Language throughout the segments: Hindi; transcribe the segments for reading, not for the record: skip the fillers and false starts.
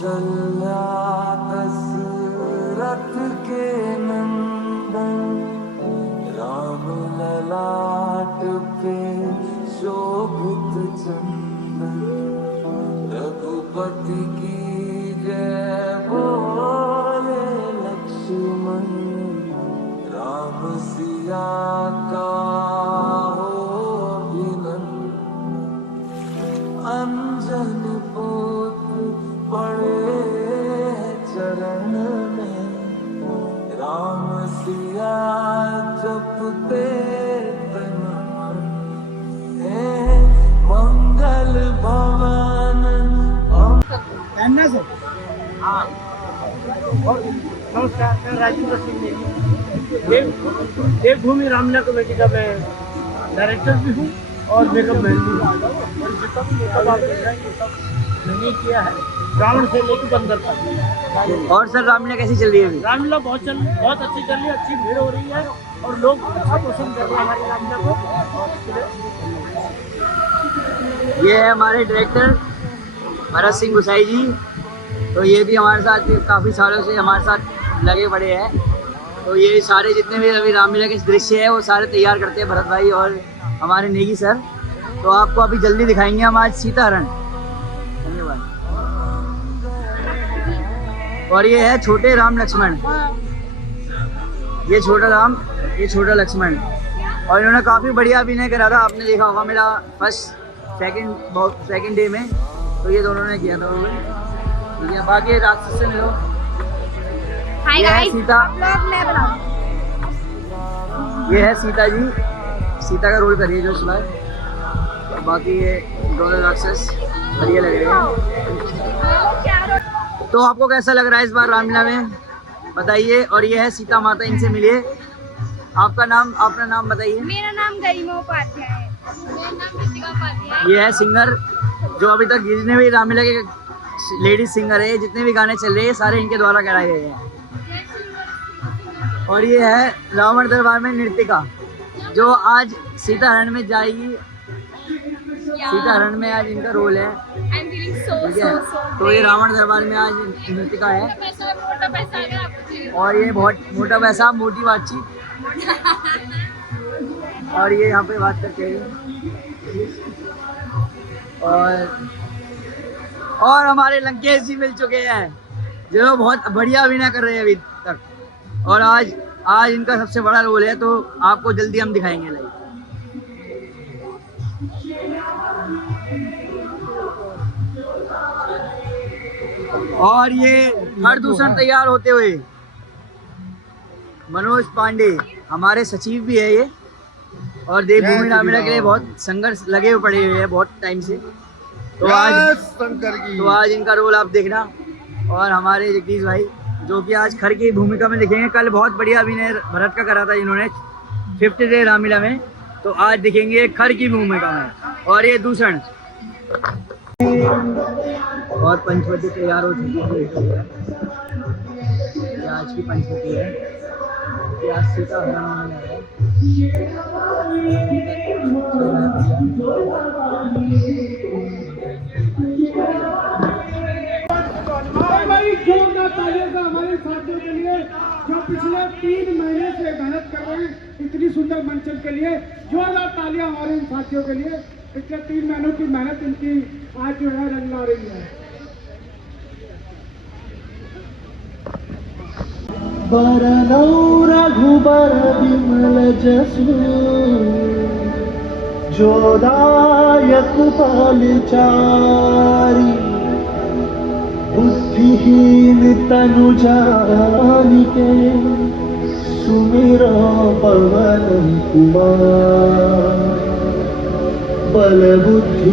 कौशल्या दशरथ के नंदन, राम ललाट पे शोभित चंदन, रघुपति की जय बोले लक्ष्मण, राम सिया का हो अभिनंदन। अंजन पुत्र पड़े चरण में, राम सिया जपते तन मन, मंगल भवन हाँ। और नमस्कार, मैं राजेंद्र सिंह नेगी, देवभूमि रामलीला कमेटी का मैं डायरेक्टर भी हूँ और मेकअप मैन भी हूँ। और जितना भी मेकअप आप देख रहे हैं ये सब मैंने किया है, रावण से लेकर बंदर तक। और सर रामलीला कैसी चल रही है अभी? रामलीला बहुत अच्छी चल रही है, अच्छी भीड़ हो रही है और लोग अच्छा पसंद कर रहे हैं हमारी रामलीला को। और ये है हमारे डायरेक्टर भरत सिंह गुसाई जी। तो ये भी हमारे साथ काफ़ी सालों से हमारे साथ लगे पड़े हैं। तो ये सारे जितने भी अभी रामलीला के दृश्य है वो सारे तैयार करते हैं भरत भाई और हमारे नेगी सर। तो आपको अभी जल्दी दिखाएंगे हम आज सीताहरण। धन्यवाद। और ये है छोटे राम लक्ष्मण, ये छोटा राम, ये छोटा लक्ष्मण। और इन्होंने काफ़ी बढ़िया अभिनय करा था, आपने देखा होगा मेरा सेकंड डे में। तो ये दोनों ने किया था उन्होंने। बाकी राक्षस से मिलो। हाय गाइस, सीता, ये है सीता जी, सीता का रोल करिए जो इसमें। और बाकी ये दोनों राक्षस बढ़िया लग रहे हैं। तो आपको कैसा लग रहा है इस बार रामलीला में बताइए। और ये है सीता माता, इनसे मिलिए। आपका नाम, अपना नाम बताइए। मेरा नाम गरिमा उपाध्याय है। मेरा नाम ऋतिका उपाध्याय। ये है सिंगर जो अभी तक जितने भी रामलीला के लेडीज सिंगर है, जितने भी गाने चल रहे हैं सारे इनके द्वारा कराए गए हैं। और ये है रावण दरबार में नृतिका जो आज सीताहरण में जाएगी। सीताहरण में आज इनका रोल है, ठीक है। तो ये रावण दरबार में आज नृतिका है। और ये बहुत मोटा पैसा, मोटी बातचीत। और ये यहाँ पे बात करते हैं। और हमारे लंकेश जी मिल चुके हैं जो बहुत बढ़िया अभिनय कर रहे हैं अभी तक। और आज इनका सबसे बड़ा रोल है, तो आपको जल्दी हम दिखाएंगे लाइव। और ये हरदूषण तैयार होते हुए मनोज पांडे हमारे सचिव भी है ये। और देवभूमि रामलीला के लिए बहुत संघर्ष लगे हुए पड़े हुए हैं बहुत टाइम से। तो आज इनका रोल आप देखना। और हमारे जगदीश भाई जो कि आज खर की भूमिका में दिखेंगे। कल बहुत बढ़िया अभिनय भरत का करा था इन्होंने 50 डे रामलीला में, तो आज दिखेंगे खर की भूमिका में। और ये दूषण और पंचवटी तैयार हो चुकी है। आज की पंचवटी है, आज सीताहरण होने लगा है। जोरदार तालियों का हमारे साथियों के लिए जो पिछले 3 महीने से मेहनत कर रहे हैं इतनी सुंदर मंचन के लिए। जोरदार तालियां हमारे इन साथियों के लिए। पिछले 3 महीनों की मेहनत इनकी आज जो है रंग ला रही है। बरनौ रघुबर विमल जसु, जोदायक फलचारी, बुद्धिहीन तनु जानिके, सुमिरो पवन कुमार। बल बुद्धि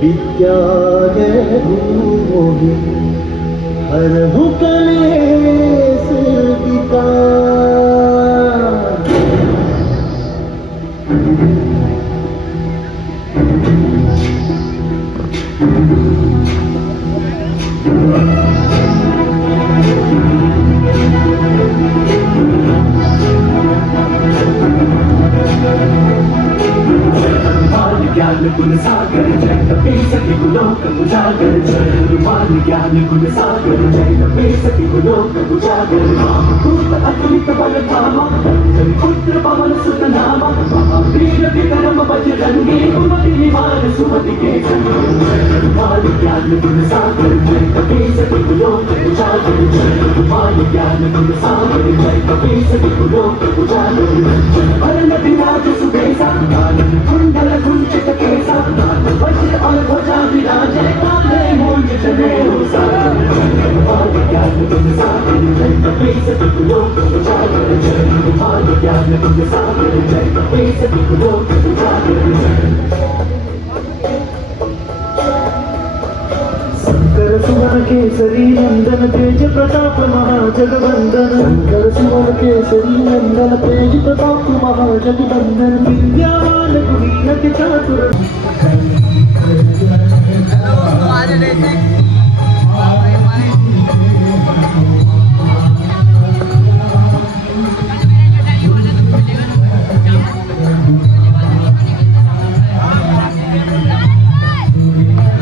विद्या मोहि, हरहु कलेश विकार। ज्ञान गुण सागर जय तपे सखी गुलोक उजागर जय हनुमान ज्ञान गुण सागर जय तपे सखी गुलोक उजागर रामदूत अतुलित बल धामा अंजनी पुत्र पवन सुत नामा महावीर विक्रम बजरंगी कुमति निवार सुमति के संग हनुमान ज्ञान गुण सागर जय तपे सखी गुलोक उजागर जय हनुमान ज्ञान गुण सागर जय तपे सखी गुलोक उजागर जय वरण विराज सुबेसा कानन कुंडल कुंचित केसा वज्र और ध्वजा विराजे काले मूंज जनेऊ सागर हनुमान ज्ञान गुण सागर जय तपे सखी गुलोक उजागर जय हनुमान ज्ञान गुण सागर जय तपे सखी गुलोक उजागर शंकर सुवन केसरी नंदन तेज प्रताप महाजगवंदन शंकर सुवन केसरी नंदन तेज प्रताप महाजगवंदन विद्यावान गुणीयति चातुर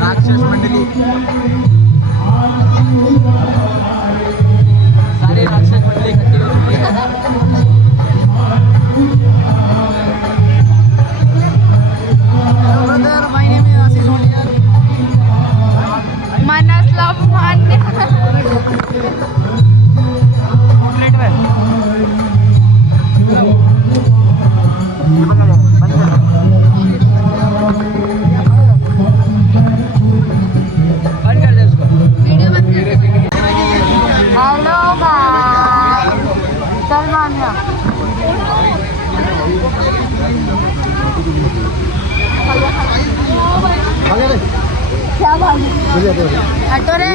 राक्षस मंडली सारे राक्षस मंडली इकट्ठी हो चुकी है। मनसला मान्य हेलो भाई चल मान्या क्या भाई हटो रे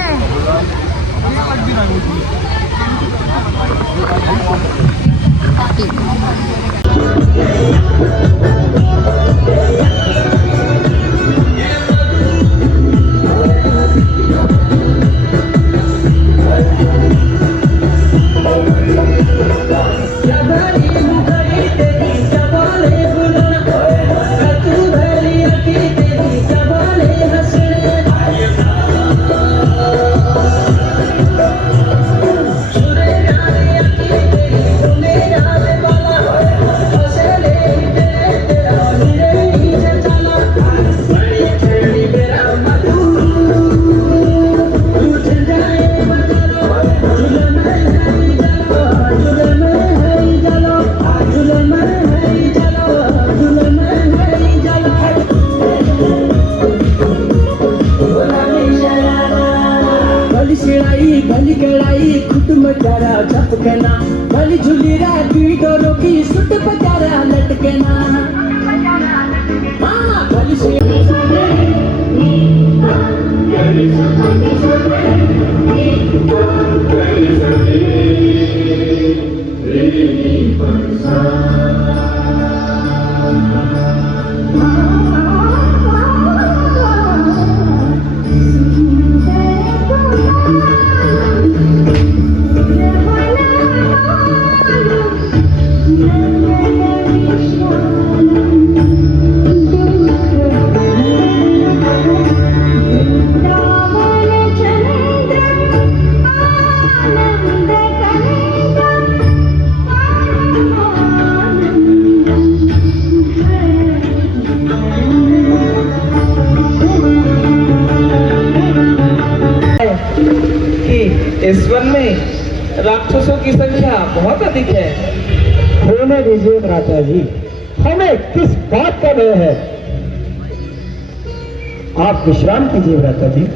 भली कड़ाई खुद मचारा झपकना भली झुली राती डोरों की सुट पचारा लटकना भली इस वन में राक्षसों की संख्या बहुत अधिक है। होने दीजिए भ्राता जी, हमें किस बात का भय है। आप विश्राम कीजिए भ्राता जी।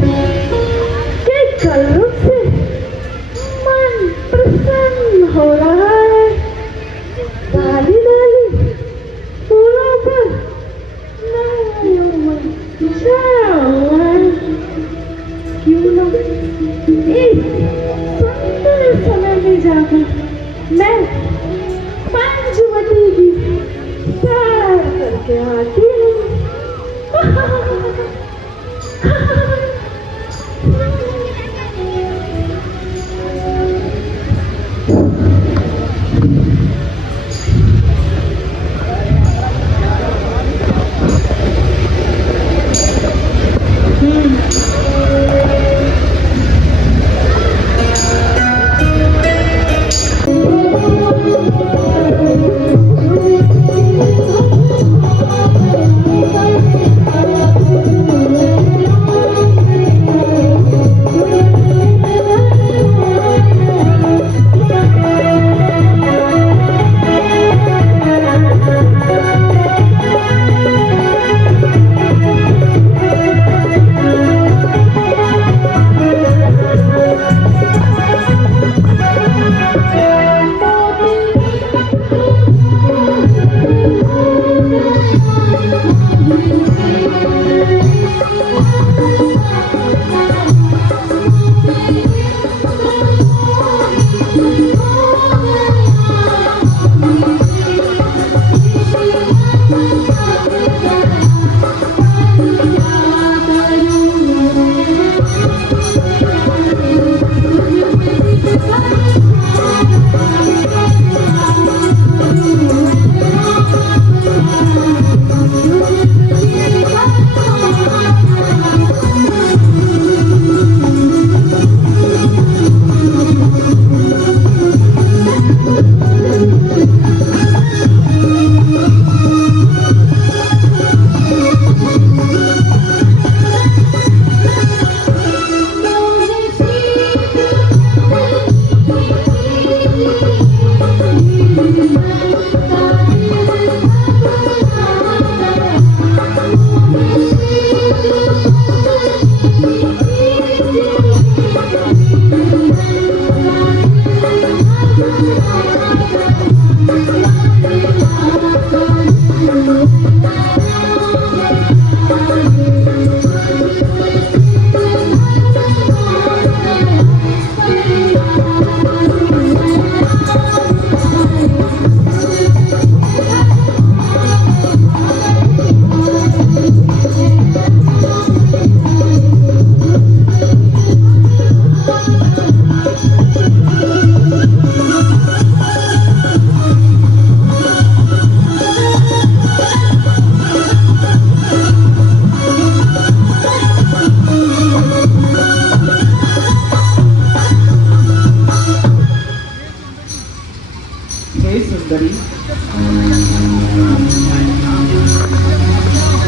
के कलरों से मन प्रसन्न हो रहा है। डाली डाली फूलों पर नया मन छाया हुआ है। क्यों ना इस सुंदर समय में जाकर मैं पंचवटी की सैर करके आती हूँ।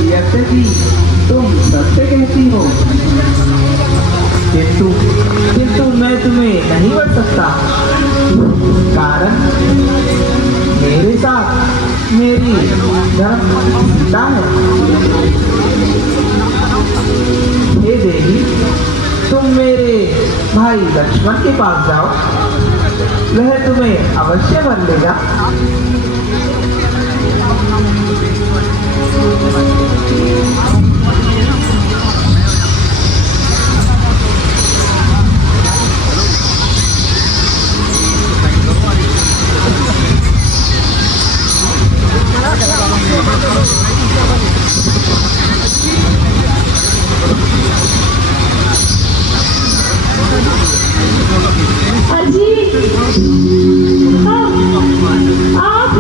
यद्यपि तुम सत्य कहती हो, किंतु मैं तुम्हें नहीं बढ़ सकता, कारण मेरे साथ मेरी धर्मपत्नी है। हे देवी, तुम मेरे भाई लक्ष्मण के पास जाओ, वह तुम्हें अवश्य वर लेगा। अजी, आप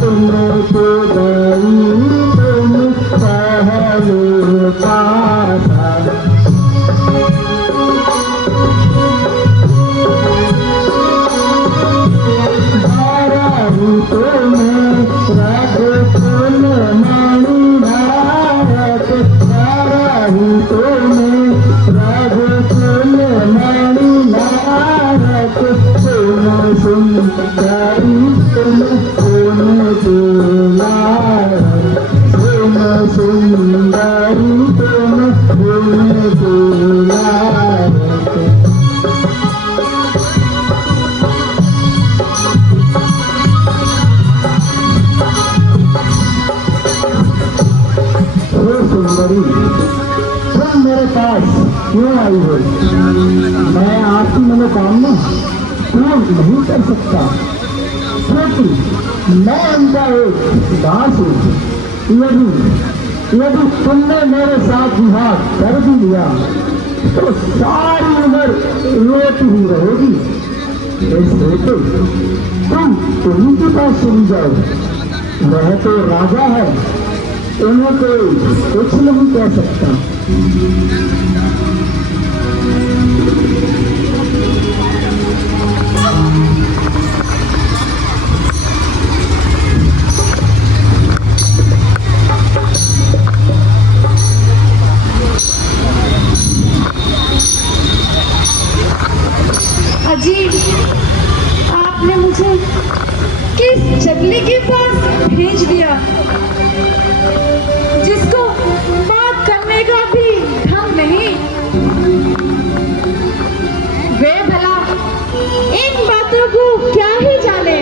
तुमको गई तुम पहले पासा तुम मेरे पास क्यों आई हो? मैं आपकी मनोकामना पूर्ण नहीं कर सकता क्योंकि मैं उनका एक दास हूँ। यदि तुमने मेरे साथ विवाह कर भी लिया तो सारी उम्र रोती ही रहेगी। इसलिए तुम उन्हीं के पास चली जाओ। वह तो राजा है, उन्हें कोई कुछ नहीं कह सकता। अजी, आपने मुझे किस जंगली के पास भेज दिया जिसको बात करने का भी ढंग नहीं। वे भला इन बातों को क्या ही जाने।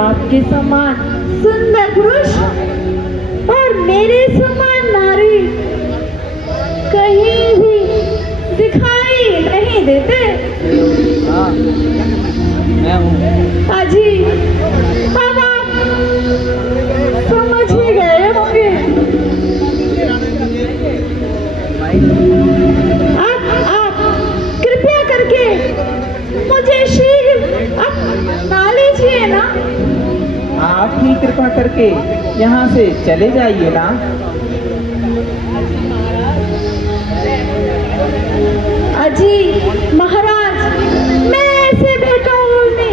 आपके समान सुंदर पुरुष और मेरे समान नारी कहीं भी दिखाई नहीं देते। अजी, अब आप समझ ही गए होंगे। आप कृपया करके मुझे शीघ्र अपना लीजिए ना। आप ही कृपा करके यहाँ से चले जाइए ना। अजी महाराज, मैं ऐसे बेकौल में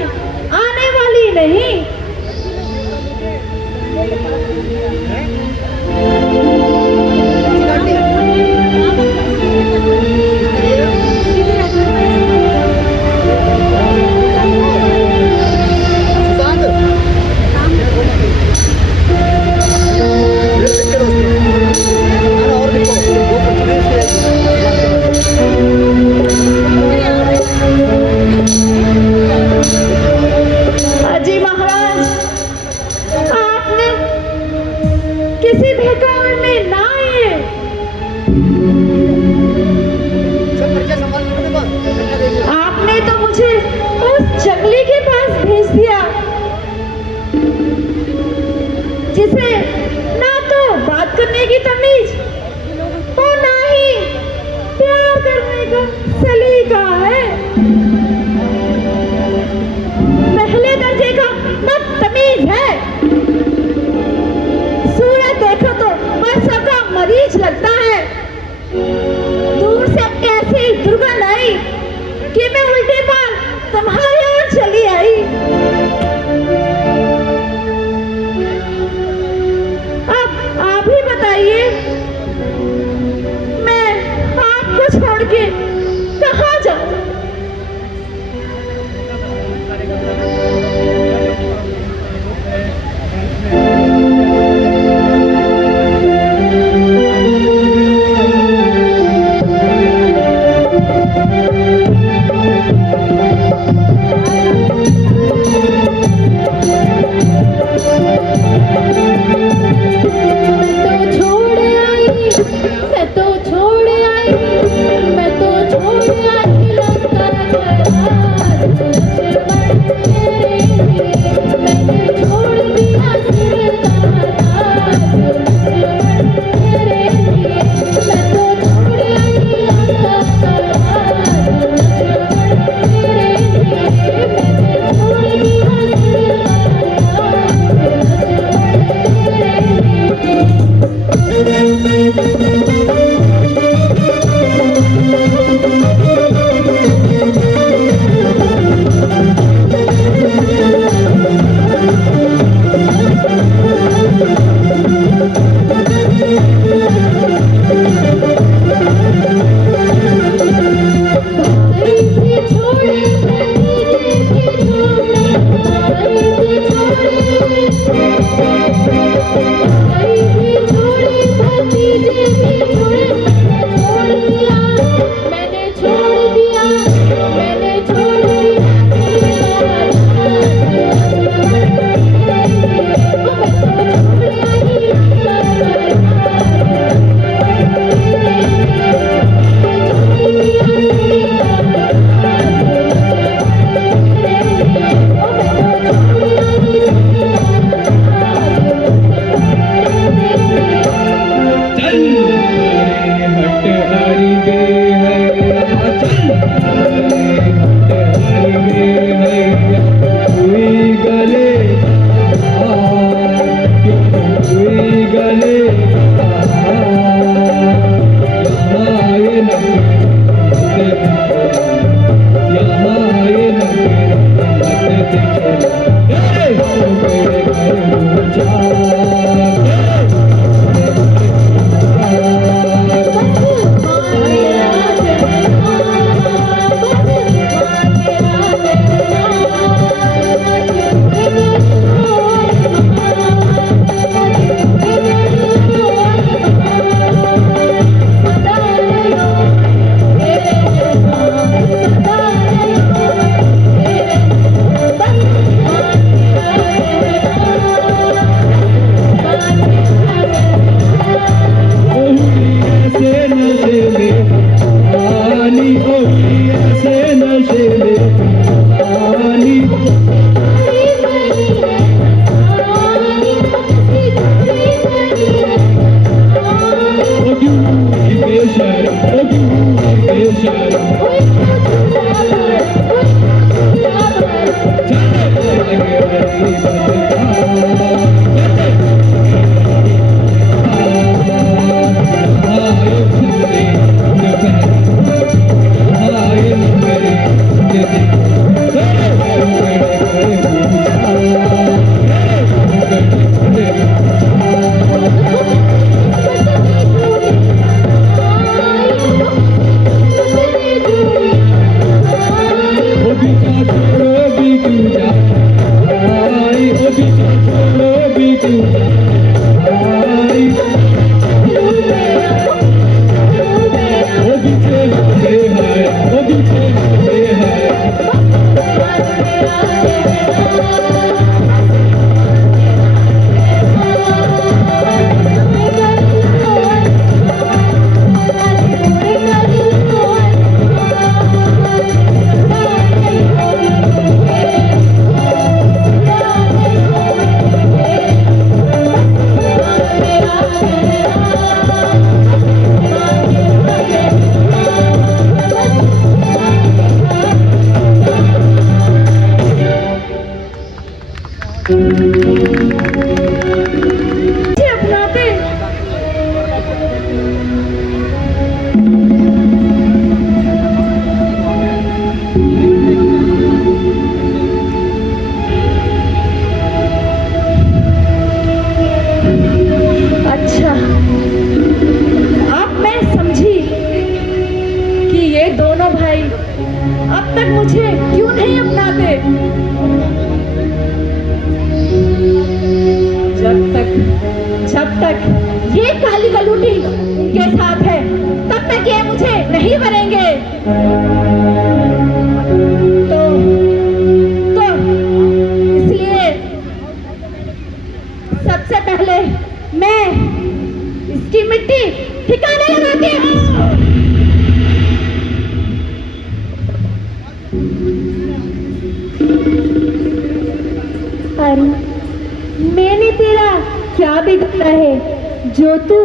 मैंने तेरा क्या बिगाड़ा है जो तू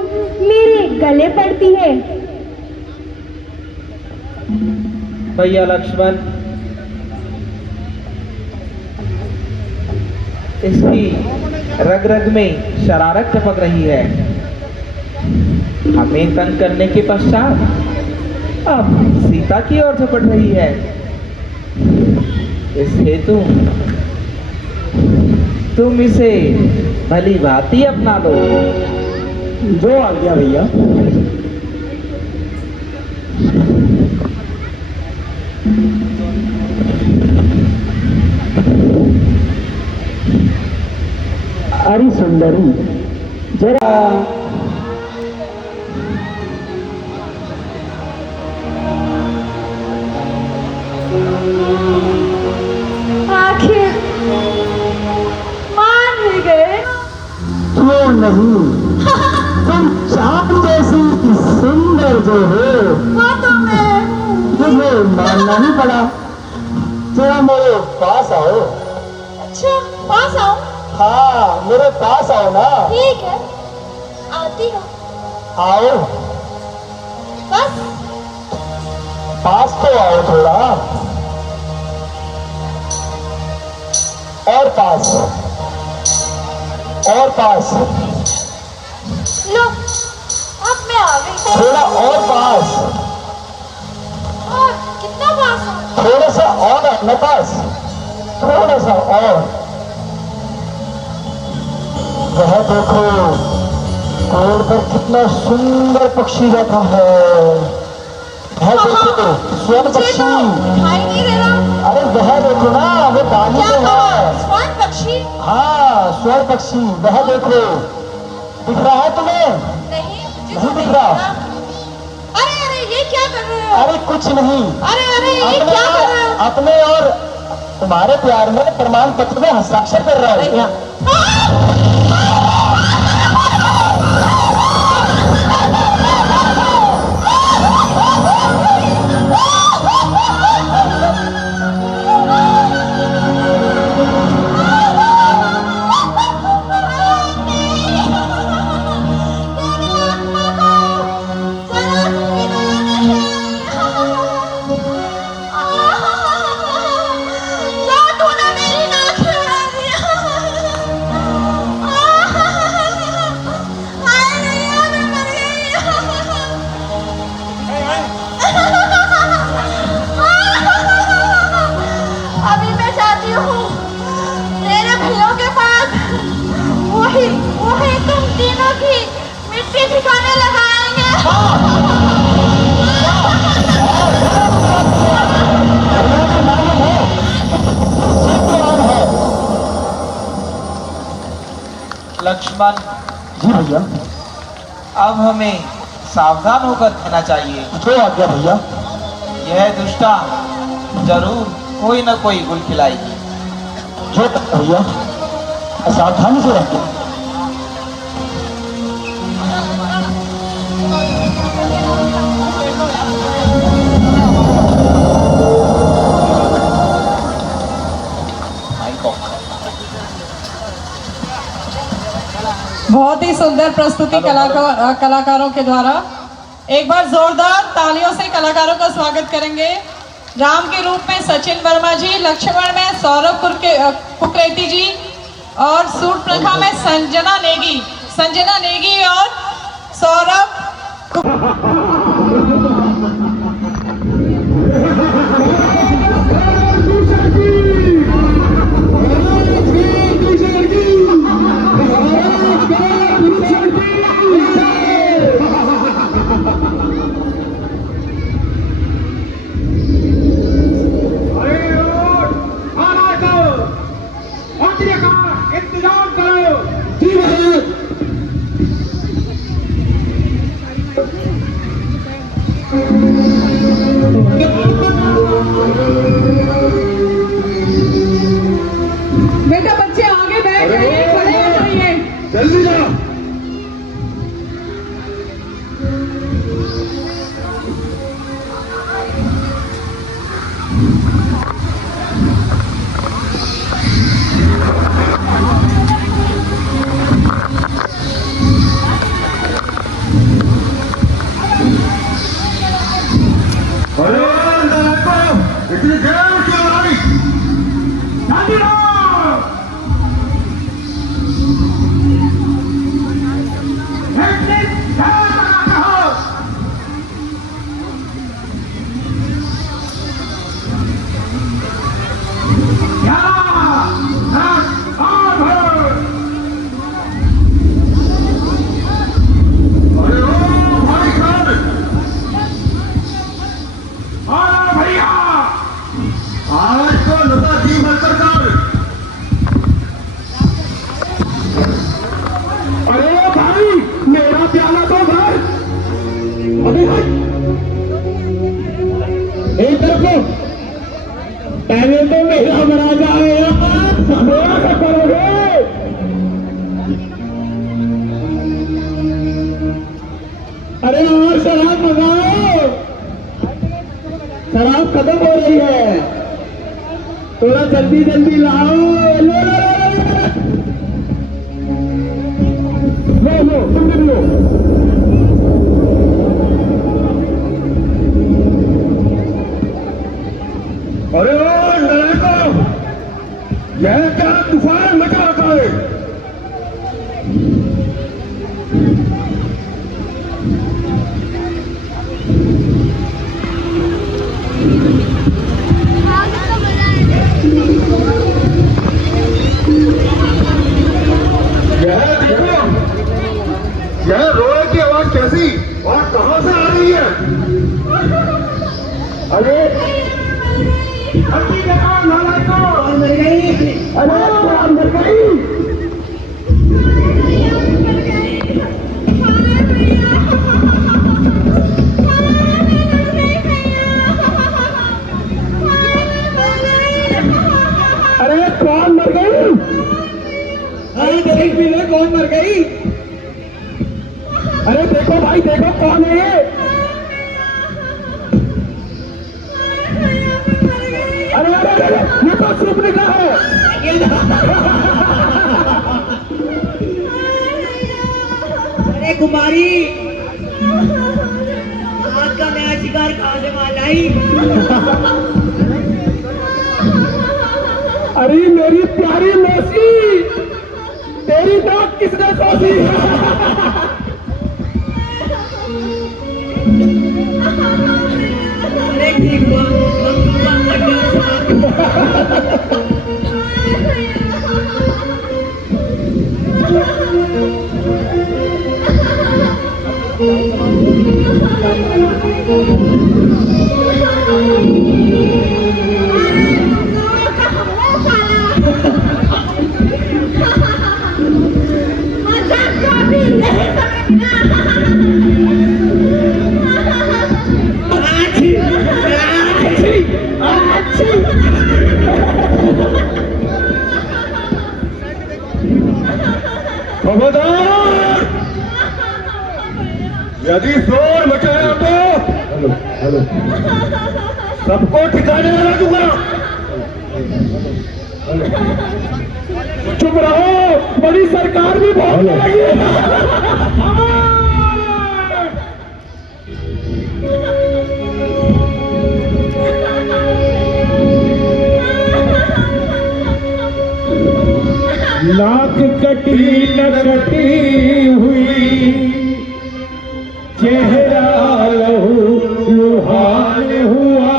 मेरे गले पड़ती है। भैया लक्ष्मण, इसकी रग रग में शरारत टपक रही है। हमें तंग करने के पश्चात अब सीता की ओर झपट रही है। इस हेतु तुम इसे भली भांति अपना लो। जो आ गया भैया। अरे सुंदरी जरा आखिर मान ही गए। क्यों नहीं, तुम चांद जैसी सुंदर जो हो, वो तो मैं मुझे मानना ही पड़ा। जरा मेरे पास आओ। अच्छा पास आओ। हाँ, मेरे पास आओ ना। ठीक है आती हूँ। आओ, बस पास तो आओ थोड़ा। और पास, और पास, लो अब मैं आ गई। थोड़ा और पास, और कितना पास हूँ? थोड़ा सा और अपने पास, थोड़ा सा और। वह देखो, पेड़ पर कितना सुंदर पक्षी बैठा है। वह देखो, स्वर्ण मुझे पक्षी। तो दिखाई नहीं दे रहा। अरे वह देखो ना, वो पानी क्या में कहा? है। स्वर्ण पक्षी? हाँ, स्वर्ण पक्षी। वह देखो, दिख रहा है तुम्हें? नहीं मुझे नहीं तो दिख नहीं रहा। दिख। अरे अरे ये क्या कर रहे हो? अरे कुछ नहीं, अरे अरे ये अपने क्या कर रहे हो? अपने और तुम्हारे प्यार में प्रमाण पत्र में हस्ताक्षर कर रहा है। अभी मैं जाती हूँ मेरे भैया के पास। वही वही तुम तीनों की मिट्टी ठिकाने लगाएंगे। लक्ष्मण, जी भैया। अब हमें सावधान होकर रहना चाहिए। जो आज्ञा भैया। यह दुष्टा जरूर कोई न कोई गुल खिलाएगी। जो भैया, सावधानी से रखिए। बहुत ही सुंदर प्रस्तुति कलाकारों के द्वारा। एक बार जोरदार तालियों से कलाकारों का स्वागत करेंगे। राम के रूप में सचिन वर्मा जी, लक्ष्मण में सौरभ कुकरेती जी और सूर्पनखा में संजना नेगी और सौरभ जल्दी जल्दी लाओ, लो तुम भी लो। अरे नायको, यह क्या तूफान मचा रखा है? यह रोए की आवाज कैसी और कहां से आ रही है? अरे देखो नालायको, मर गई। अरे मर गई। अरे कौन मर गई? अरे देख भी ले कौन मर गई। अरे देखो भाई, देखो कौन है ये? अरे अरे अरे ये तो सुपनिका है। अरे कुमारी, आज का नया शिकार कहाँ से मार लाई? अरे मेरी प्यारी मौसी, तेरी दांत किसने खोसी? अरे ठीक हुआ, खबरदार, यदि शोर मचाया तो सबको ठिकाने लगा दूंगा। चुप रहो, बड़ी सरकार भी बहुत लगी है। नाक कटी न कटी हुई, चेहरा लहू लुहान हुआ।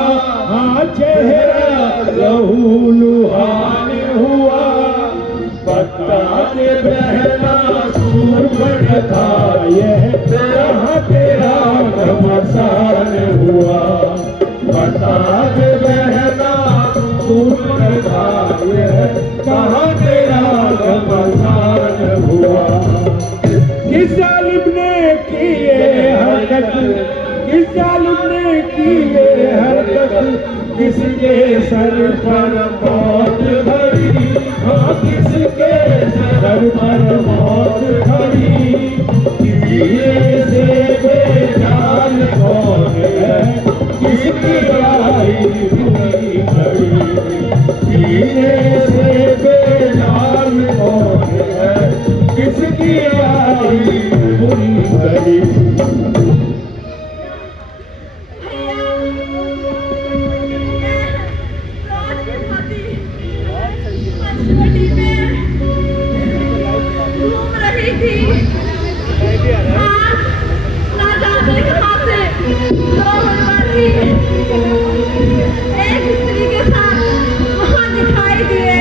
हाँ चेहरा लहू लुहान हुआ। पत्ता ने बहना सूर बन था, यह तेरा घमसान हुआ। पत्ता ने बहना सूर बन था, यह कहाँ तेरा घमसान हुआ। किस जालिम ने की ये हरकत, किस जालिम ने की ये हरकत, किसके सर पर मौत भरी। हाँ किसके सर पर मौत भरी। धीरे से बेजान कौन है, किसकी आई बुरी घड़ी। धीरे से बेजान कौन है, किसकी आई बुरी घड़ी। घूम रही थी, ना जाने कहाँ से दो हनुमानी एक स्त्री के साथ वहाँ दिखाई दिए।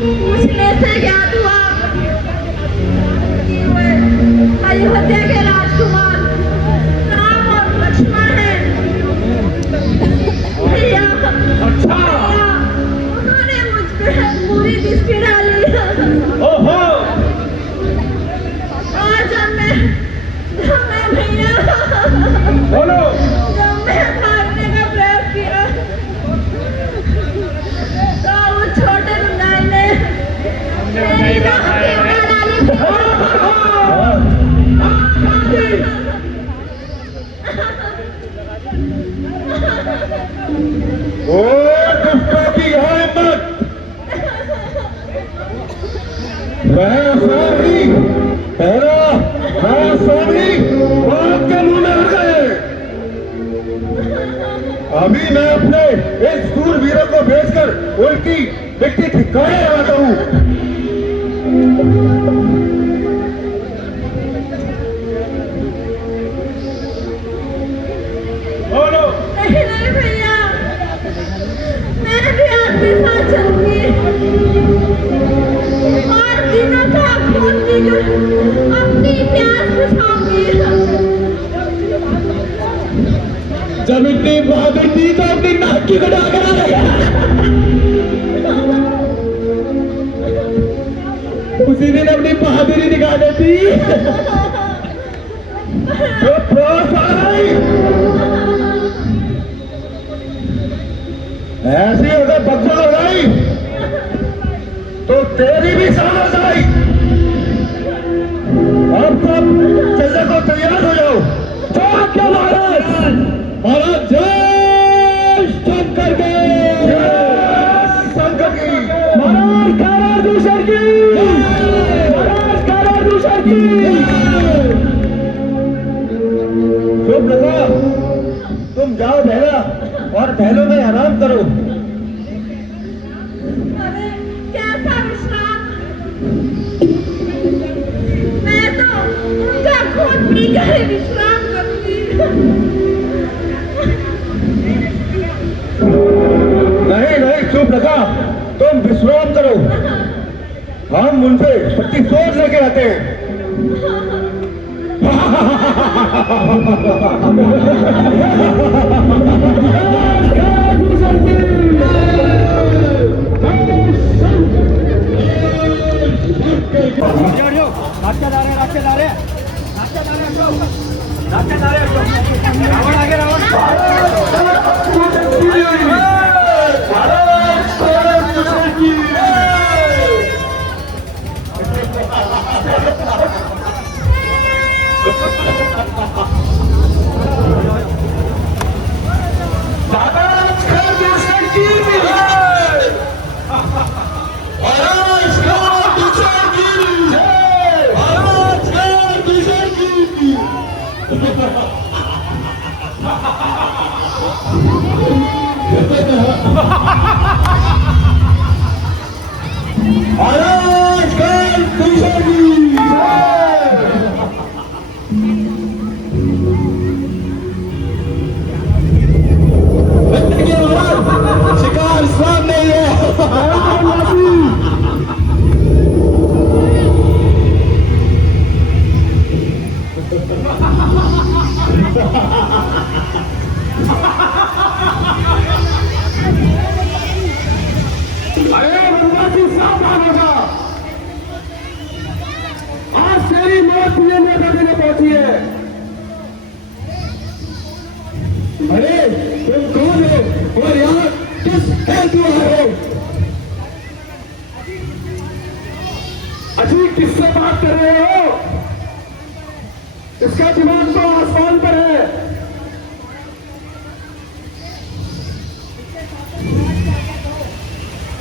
पूछने से ज्ञात हुआ कि वे अयोध्या के राजकुमार राम और लक्ष्मण हैं। भैया उन्होंने मुझ पे बुरी दृष्टि डाली। ओहो, और जब मैं भैया बोलो। जब मैं भागने का प्रयास किया तो उस छोटे रुंडाई ने मेरी दांत काट डाली। ओ दुष्टों की यहाँ मैं स्वामी, मैं स्वामी आपके मुंह में आ गए। अभी मैं अपने इस सूरवीरों को भेजकर उनकी मिट्टी ठिकाने लगाता हूँ। नहीं नहीं भैया, मैं भी आपके साथ चलूंगी और दिनों का खून पीकर अपनी प्यास बुझाऊंगी। जब इतनी बहादुर थी तो अपनी नाक की कटा करा रहे, उसी दिन अपनी बहादुरी दिखा देती। ऐसी अगर बदला हो गई तो तेरी भी सामर्थ आई। अब तब चलने को तैयार हो जाओ। क्या महाराज, महाराज जय शंकर के, शंकर की, महाराज कालादूषण की, महाराज कालादूषण की। शुभ लगा, तुम जाओ बहरा और बहनों में आराम करो। अरे कैसा विश्राम, मैं तो उनका खून पीकर ही विश्राम करूंगी। नहीं नहीं चुप लगा, तुम विश्राम करो, हम उनसे प्रतिशोध लेके आते हैं। शिकार स्वाद नहीं है। अरे बदमाशी सावधान होगा, आज तेरी मौत तुझे में करने पहुंची है। अरे तुम कौन हो और यहाँ किस है क्यों आए हो? अजीब किससे बात कर रहे हो? इसका दिमाग तो आसमान पर है।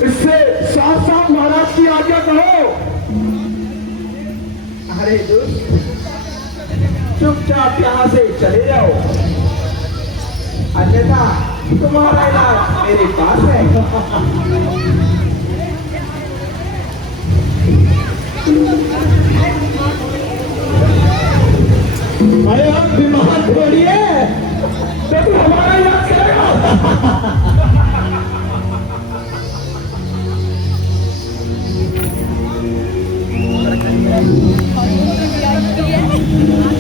इससे साफ साफ महाराज की आज्ञा कहो। अरे दोस्त, चुपचाप यहाँ से चले जाओ, अन्यथा तुम्हारा इलाज मेरे पास है। अरे आप दिमाग छोड़िए तो तू हमारा इलाज करेगा।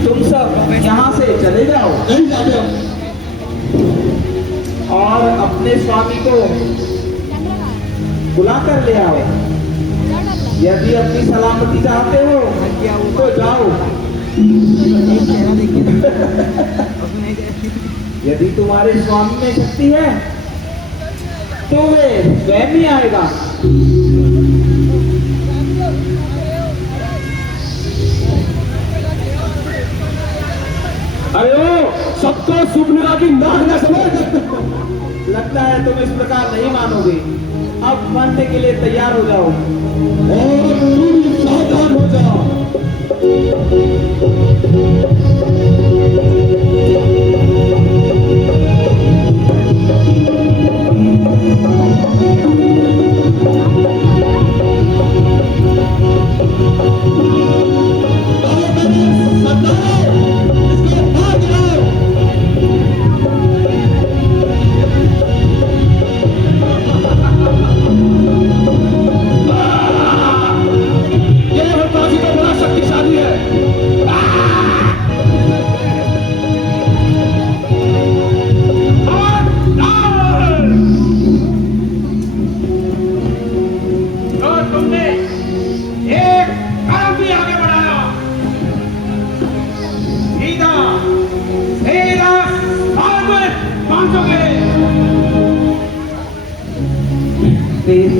तुम सब यहाँ से चले जाओ नहीं जाते और अपने स्वामी को बुला कर ले आओ। यदि अपनी सलामती चाहते हो तो जाओ, यदि तुम्हारे स्वामी में शक्ति है तो वे स्वयं ही आएगा। अरे ओ, सबको सुपनेगा की नाक न समझ। लगता है तुम इस प्रकार नहीं मानोगे। अब मरने के लिए तैयार हो जाओ। और तू भी साथ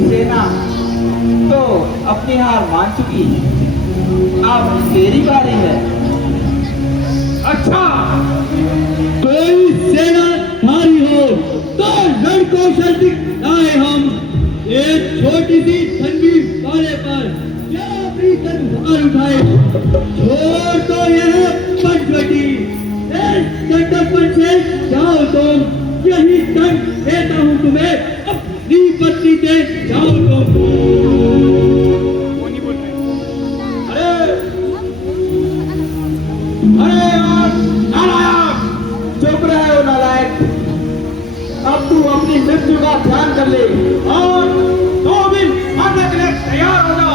सेना तो अपनी हार मान चुकी, अब तेरी बारी है। अच्छा, कोई सेना हारी हो तो रणकौशल दिखाए हम। एक छोटी सी ठंडी वाले पर क्या अपनी तलवार उठाए, छोड़ तो यह पंचवटी, दंडकपन से जाओ तुम, यही दंड देता हूँ तुम्हें, अपनी पत्नी से जाओ तुम। अरे यार नालायक, चुप रहे हो नालायक, अब तू अपनी मृत्यु का ध्यान कर ले और 2 दिन मरने के लिए तैयार हो जा।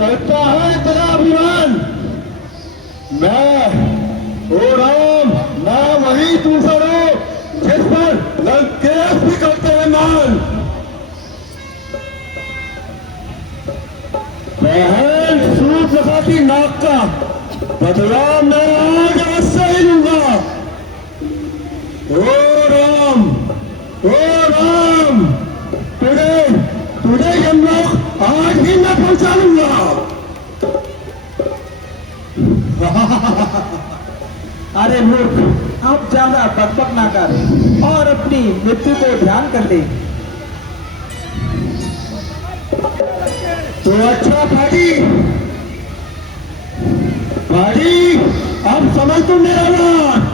करता है तेरा अभिमान। ओ राम, मैं वही दूसर हूं जिस पर लंकेश भी करते हैं मान। बहन सूर्यप्रभा की नाक का बदला मैं आज अवश्य ही लूंगा। ओ राम, तुझे यमलोक आज ही मैं पहुंचा लूंगा। अरे मूर्ख, अब ज्यादा बकबक ना कर और अपनी मृत्यु को ध्यान कर ले। तो अच्छा भाई, अब समझ तुम मेरा बात।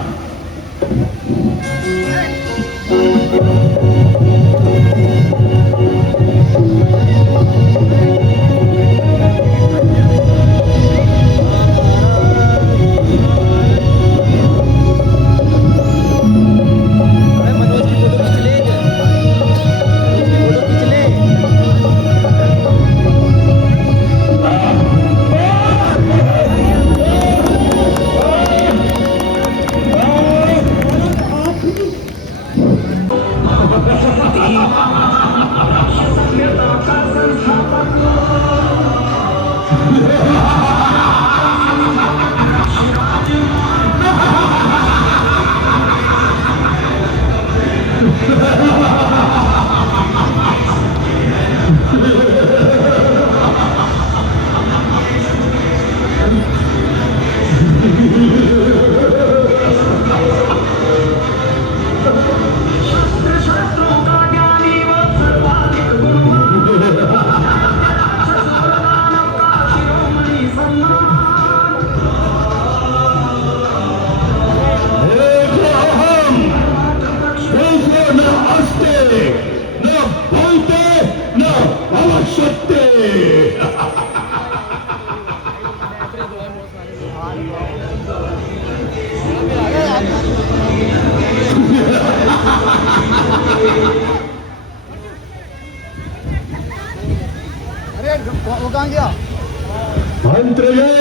मंत्र ये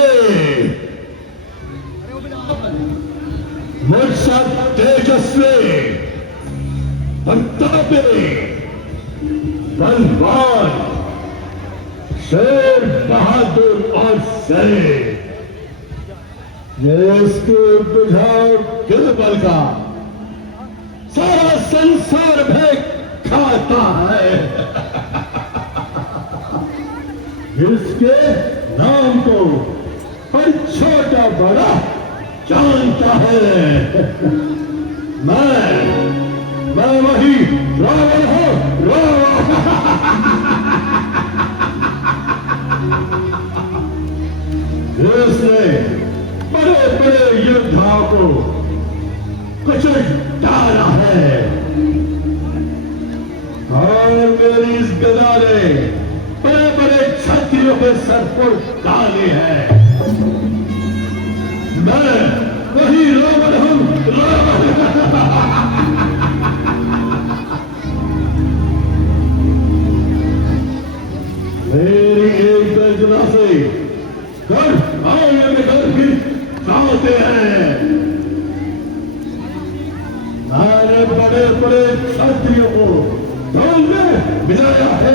मुझसा तेजस्वी प्रतापी बलवान शेर बहादुर और शेर ये इसके बुझाव के बल का सारा संसार भय खाता है। इसके नाम को हर छोटा बड़ा जानता है। मैं वही रावण हूं, रावण। इसने बड़े बड़े योद्धाओं को कुचल डाला है और मेरी इस गदा ने बड़े बड़े क्षत्रियों के सर पर डाले हैं। मैं वही रावण हूं, रावण। मेरी एक गर्जना से घर आने में घर भी जाते हैं। मैंने बड़े बड़े क्षत्रियों को ढोल में मिलाया है।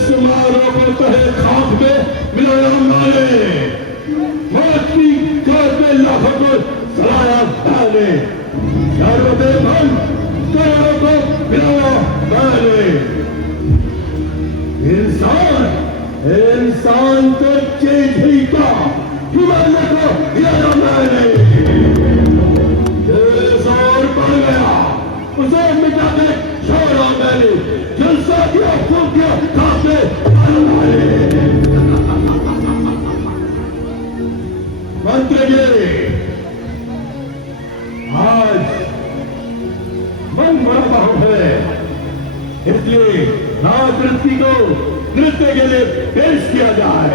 समारोह को कहे खाक में मिलाया मारे, मौत की गोद में लाखों को सलाया डाले, शरबते भंग करोड़ों को मिलाया डाले। इंसान को चीज ही का हिमालय को मिलाया मैंने। देश और बढ़ गया, उसे मिटा के छोड़ा मैंने। जलसा किया, फूल किया, काफे मंत्र ये आज मन बड़ा बाहु है, इसलिए नृत्य को नृत्य के लिए पेश किया जाए।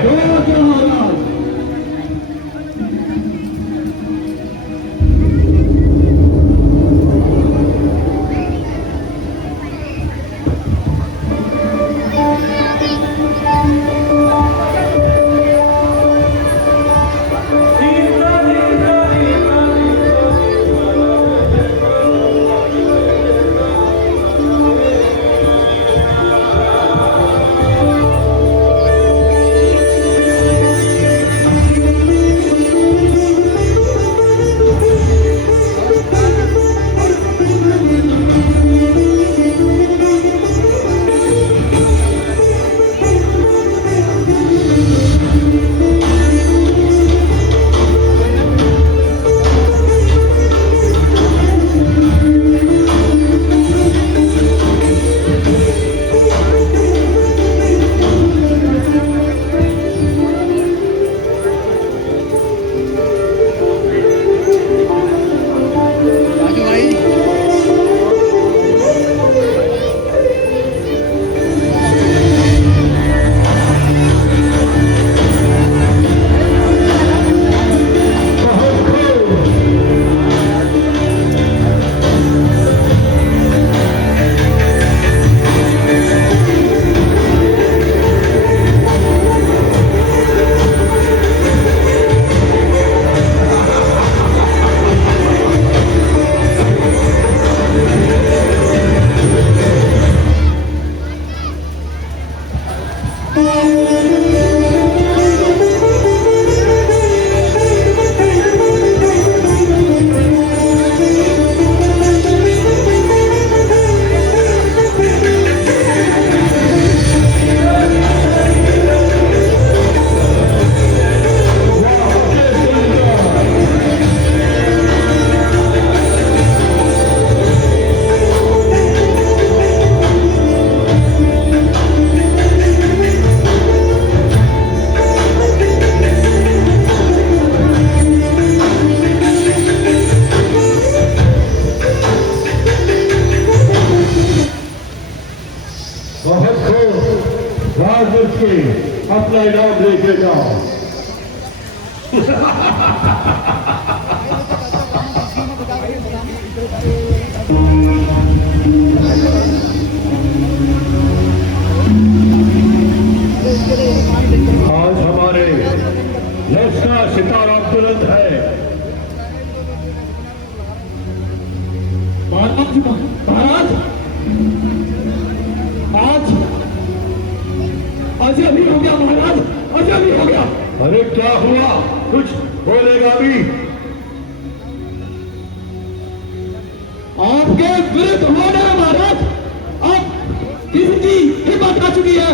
समझ के अपना इनाम लेके जाओ। आज हमारे यश का सितारा बुलंद है। महाराज, आज अभी हो गया महाराज, आज अभी हो गया। अरे क्या हुआ, कुछ बोलेगा भी? आपके विरुद्ध होने महाराज, अब किसी की हिम्मत आ चुकी है।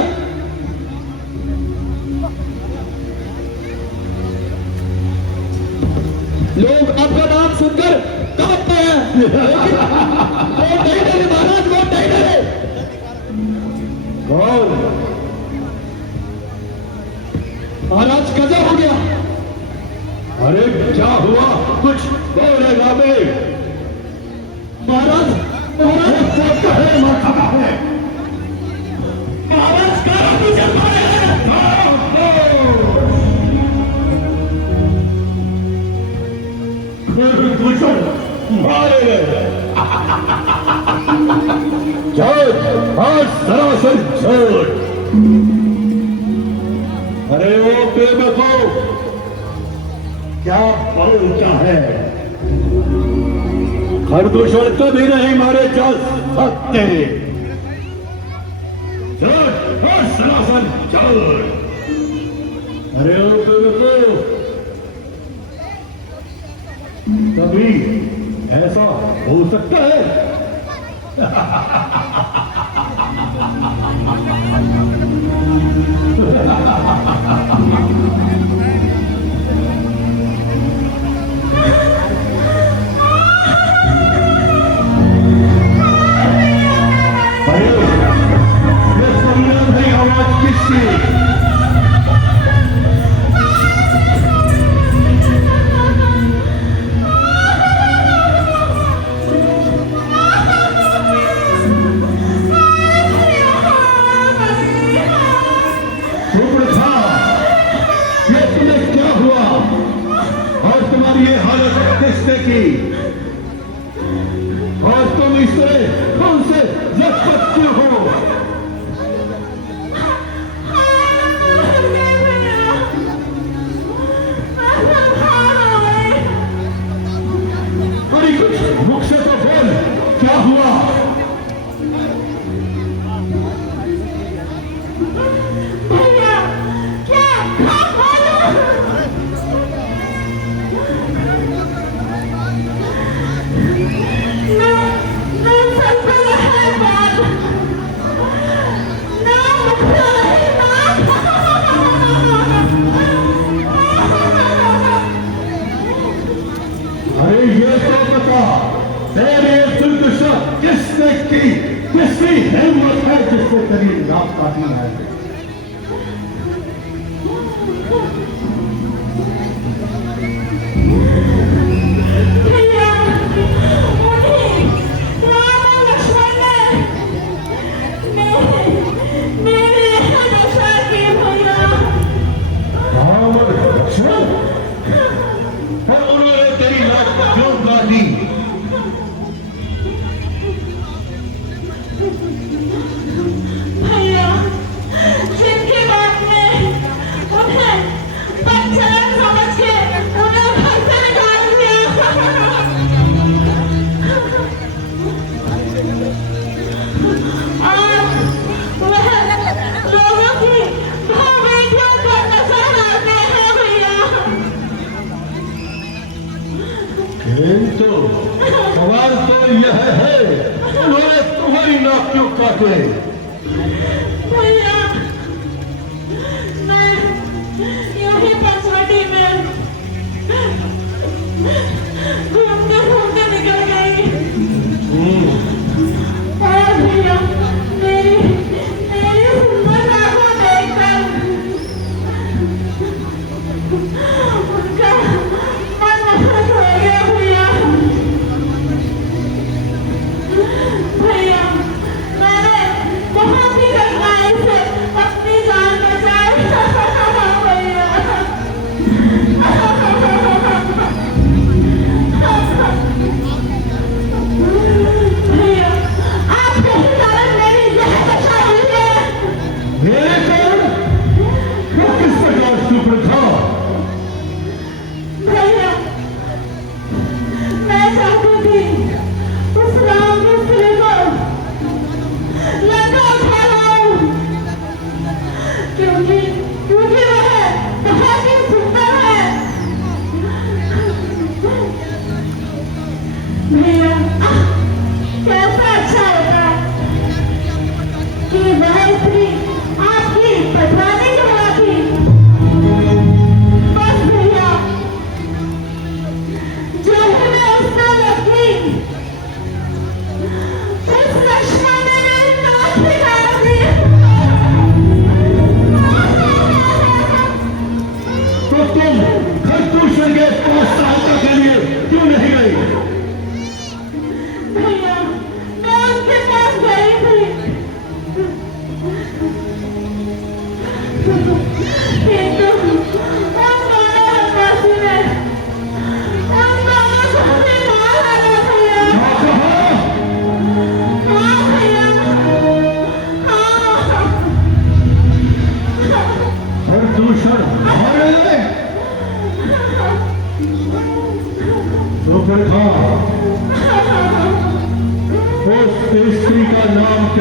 लोग आपका नाम सुनकर कांपते हैं, लेकिन वोट नहीं डरे महाराज, वोट नहीं डरे। कौन? महाराज गजब हो गया। अरे क्या हुआ, कुछ बोलेगा बे? महाराज, महाराज कारा चल रहे हैं। सरासर झूठ। अरे वो बेवकूफो, क्या बोलता है? हर दुश्मन कभी नहीं मारे जा सकते। झूठ और सरासर झूठ। अरे वो बेवकूफो, कभी ऐसा हो सकता है? ये सुनने में आवाज किसकी? ये हालत किसने की? और तुम इससे कौन से लखपत क्यों हो? अरे कुछ मुख से तो बोल, क्या हुआ? अरे ये तो बता, तेरे दुर्दशा किसने की? किसकी हिम्मत है जिससे तेरी नाक काटना है? उन्होंने तेरी नाक क्यों काटी? भैया, जिनकी बात में उन्हें बच्चन समझ के उन्हें घर से निकाल दिया। और वह लोगों की बेटियों को नजर आते हैं भैया। किंतु सवाल तो यह है, उन्होंने तुम्हारी नाक क्यों काटे? भैया, मैं यूं ही पंचवटी में घूमते घूमते निकल गई। और भैया, मेरी सुंदर आंखों देखकर उनका मन नफरत हो गया भैया। भैया, मैंने बहुत ही कठिनाई से अपनी जान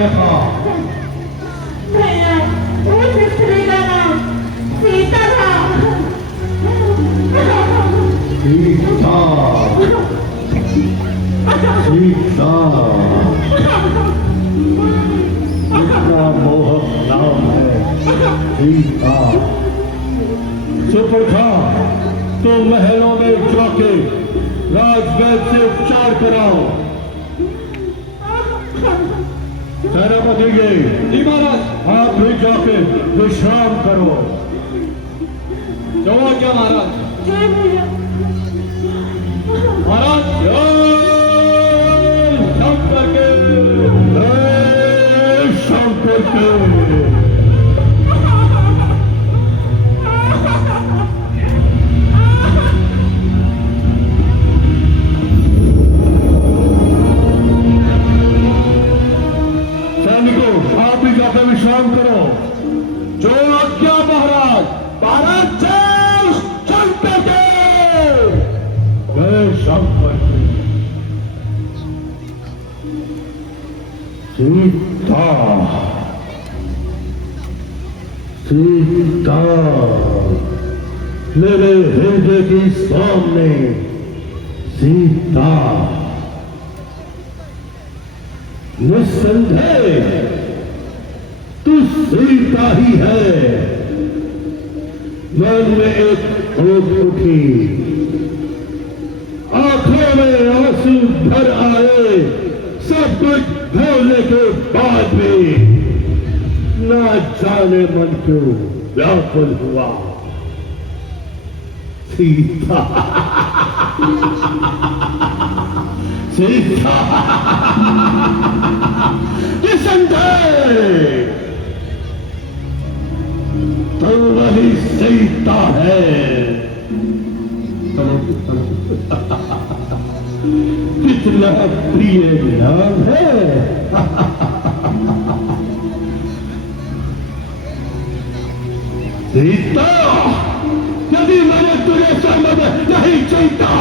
क्या था? भैया उस स्त्री का नाम सीता था। सीता, सीता, कितना मोहक नाम है सीता। सुपर्णा, तो महलों में जाके राजवैद्य से उपचार कराओ। सेनापति जी महाराज, आप भी जाके विश्राम करो। जवाब क्या महाराज? जय भैया। महाराज शंकर के, शंकर के। सैनिकों, आप भी जाकर विश्राम करो। जो आज्ञा महाराज। महाराज जय शंकर के, जय शंकर के। सीता, सीता, मेरे हृदय के सामने सीता। निस्संदेह तू सीता ही है। मन में एक होप उठी, आंखों में आंसू भर आए। सब कुछ भूलने के बाद भी ना जाने मन क्यों व्याकुल हुआ। सीता, सीता, निस्संदेह तो वही सीता है। कितना प्रिय नाम है। सीता, यदि मैंने तुझे समझ नहीं चाहता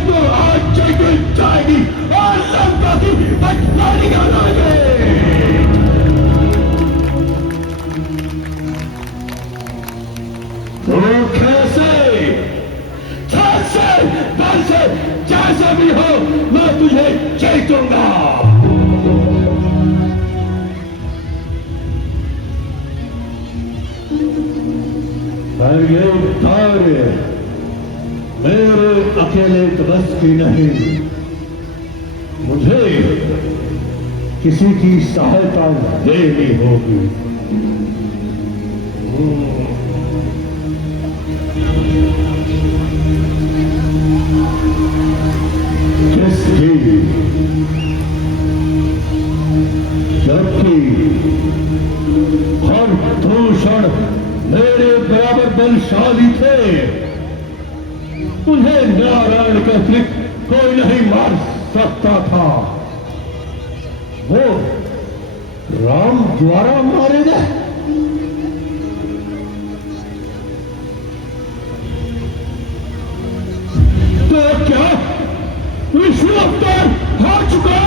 तो आज चल जाएगी और लंका की बटवारियां लाएंगे। तो कैसे जैसे भी हो मैं तुझे जीतूंगा। पर ये कार्य मेरे अकेले बस की नहीं, मुझे किसी की सहायता लेनी होगी। जबकि हर दूषण मेरे बराबर बलशाली थे, उन्हें नारायण के अतिरिक्त कोई नहीं मार सकता था। वो राम द्वारा मारे गए। तो क्या विष्णु अवतार हो चुका?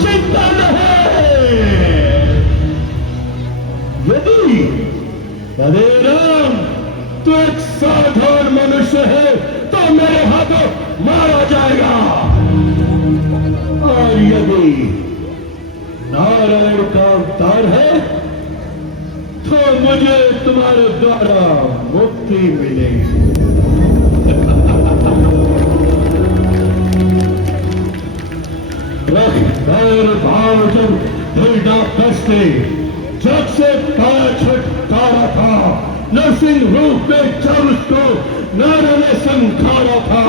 चिंता नहीं। यदि अरे राम तू एक साधारण मनुष्य है तो मेरे हाथों मारा जाएगा, और यदि नारायण का अवतार है तो मुझे तुम्हारे द्वारा मुक्ति मिलेगी। पैर भाव जब दृढ़ा कसते जब से पैर छटकारा था, नरसिंह रूप में जब उसको नर ने संखारा था,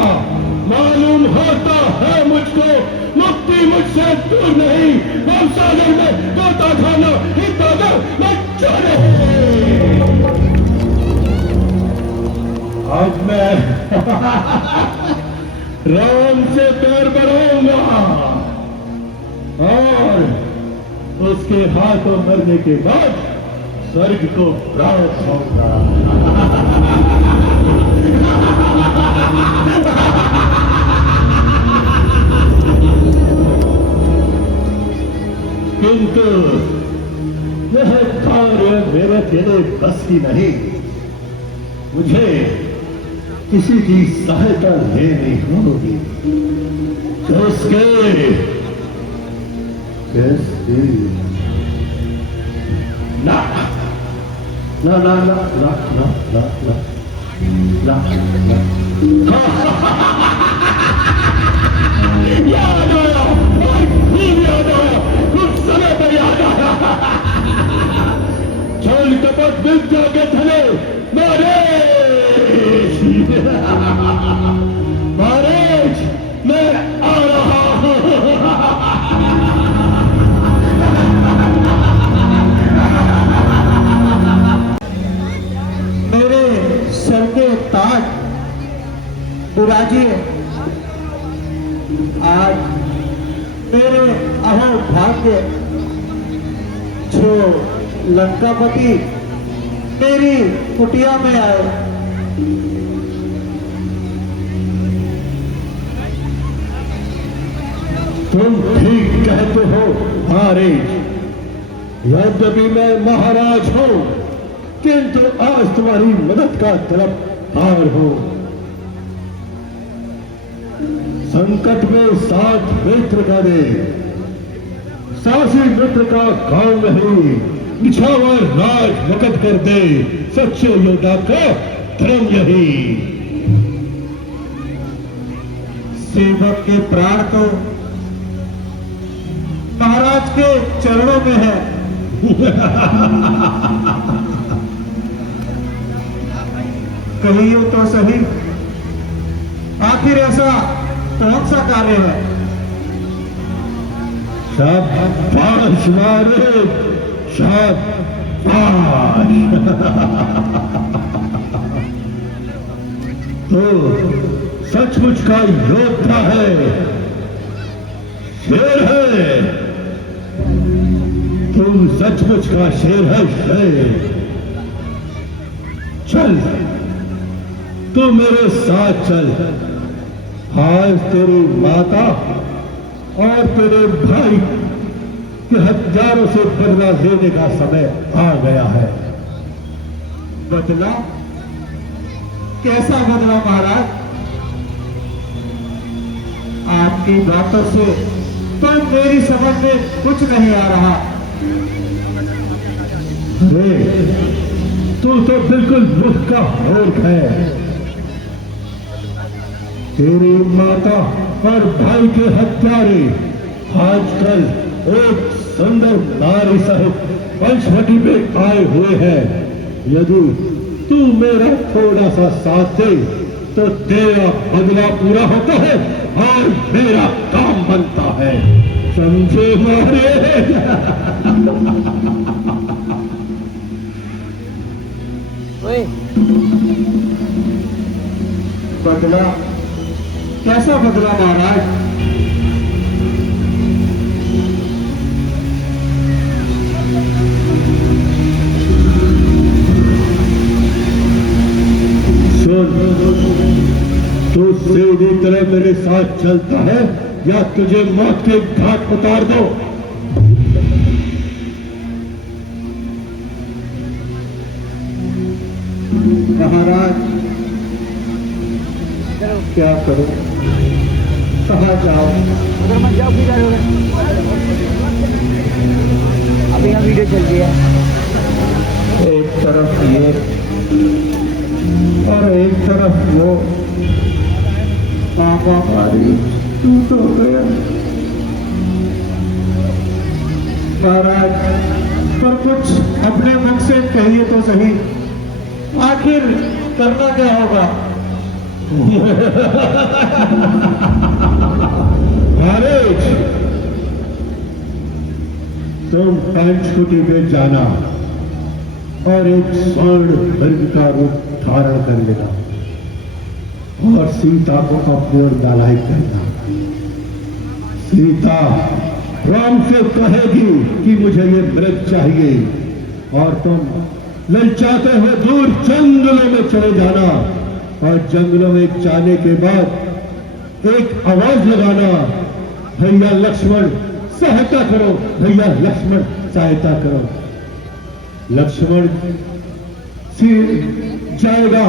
मालूम होता है मुझको मुक्ति मुझसे दूर नहीं। हम सागर में गोता खाना ही दादा बच्चा नहीं। अब मैं राम से पैर बढ़ाऊंगा और उसके हाथों मरने के बाद स्वर्ग को प्राप्त होगा। किंतु यह कार्य मेरे तेरे बस की नहीं। मुझे किसी की सहायता लेनी होगी। किसके ना ना ना ना ना ना ना ना ना याद आया, खूब याद आया, कुछ समय पर याद आया। चल कपट विद्या के थले महाराज, महाराज मैं आ रहा हूँ। मेरे सर के ताज बुराजिए, आज मेरे अहो भाग्य जो लंकापति मेरी कुटिया में आए। तुम ठीक कहते हो महाराज। यद्यपि मैं महाराज हूँ, किंतु आज तुम्हारी मदद का तलबदार हूँ। संकट में साथ मित्र का दे, सासी मित्र का काम नहीं। निछावर राज मुकट कर दे, सच्चे योद्धा का धर्म यही। सेवक के प्राण तो महाराज के चरणों में है। कहिए तो सही, आखिर ऐसा कौन सा कार्य है? शाबाश मारे, शाबाश। तो सचमुच का योद्धा है, शेर है। तुम सचमुच का शेर है, शेर। चल तू मेरे साथ चल। आज तेरी माता और तेरे भाई के हत्यारों से बदला लेने का समय आ गया है। बदला? कैसा बदला महाराज? आपकी बातों से तो मेरी समझ में कुछ नहीं आ रहा। अरे तू तो बिल्कुल मूर्ख का मूर्ख है। तेरी माता और भाई के हत्यारे आजकल एक सुंदर नारी सहित पंचवटी पे आए हुए हैं। यदि तू मेरा थोड़ा सा साथ दे तो तेरा बदला पूरा होता है और मेरा काम बनता है। समझे मारे? बदला? कैसा बदला महाराज? तू सीधी तरह मेरे साथ चलता है या तुझे मौत के घाट उतार दो। महाराज क्या करूं? कहाँ जाओ? अगर मत जाओ फिर अभी यहाँ वीडियो चल रही है। एक तरफ ये और एक तरफ वो। पापा हमारी टूट हो गया महाराज। पर कुछ अपने मुख से कहिए तो सही, आखिर करना क्या होगा? महाराज तुम पंचकुटी में जाना और एक स्वर्ण मृग का रूप धारण कर लेना और सीता को अपनी ओर दालायित करना। सीता राम से कहेगी कि मुझे ये मृग चाहिए और तुम ललचाते हुए दूर जंगलों में चले जाना, और जंगलों में जाने के बाद एक आवाज लगाना, भैया लक्ष्मण सहायता करो, भैया लक्ष्मण सहायता करो। लक्ष्मण सिर जाएगा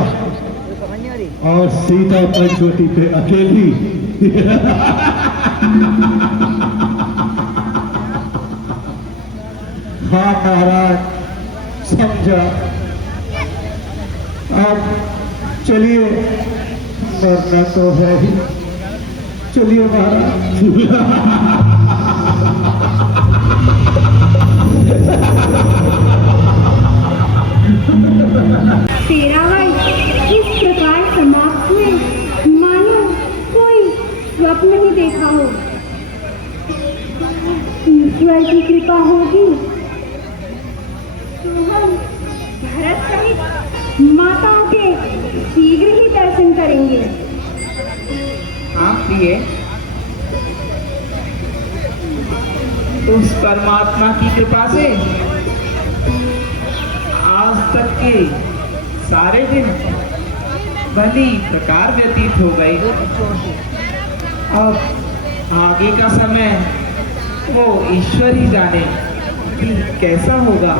और सीता पंचवटी पे अकेली। हाँ महाराज, समझा। अब चलिए, मरना तो है ही, चलिए महाराज। तेरा वध इस प्रकार समाप्त हुए मानो कोई स्वप्न ही देखा हो। ईश्वर की कृपा होगी तो हम भरत सहित माताओं के शीघ्र ही दर्शन करेंगे। हाँ प्रिय, उस परमात्मा की कृपा से आज तक के सारे दिन भली प्रकार व्यतीत हो गए। अब आगे का समय वो ईश्वर ही जाने कि कैसा होगा।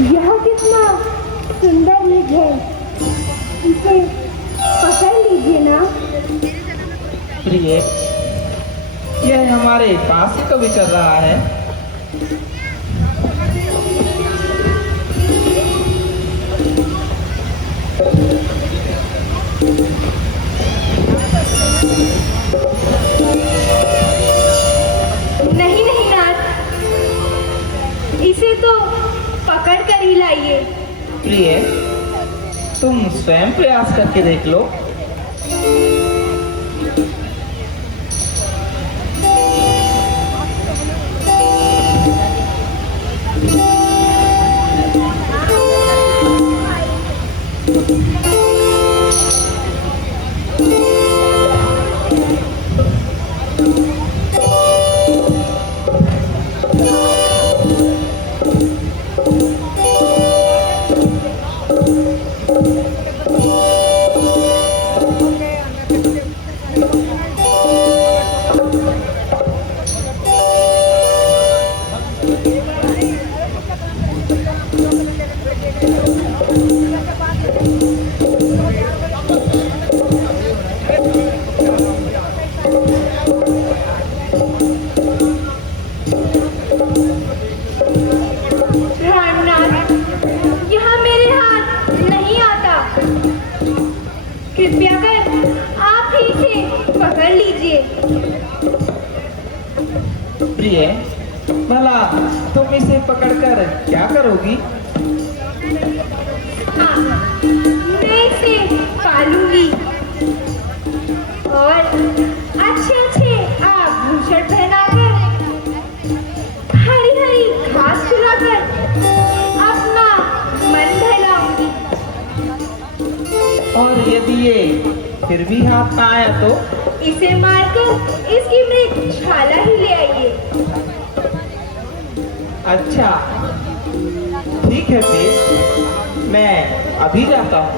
यह कितना सुंदर निज है, इसे पकड़ लीजिए ना। प्रिय, यह हमारे पास ही तो विचर रहा है। नहीं नहीं नाथ, इसे तो पकड़ कर ही लाइए। प्रिय, तुम स्वयं प्रयास करके देख लो। कृपया कर आप ही इसे पकड़ लीजिए। प्रिय, भला तुम इसे पकड़कर क्या करोगी? हाँ, मैं इसे पालूंगी और अच्छे आभूषण पहनाकर, हरी हरी घास खिलाकर अपना मन बहलाऊंगी। और यदि ये फिर भी हाथ ना आया तो? इसे मारकर इसकी मृगशाला ही ले आइए। अच्छा, ठीक है फिर मैं अभी जाता हूँ।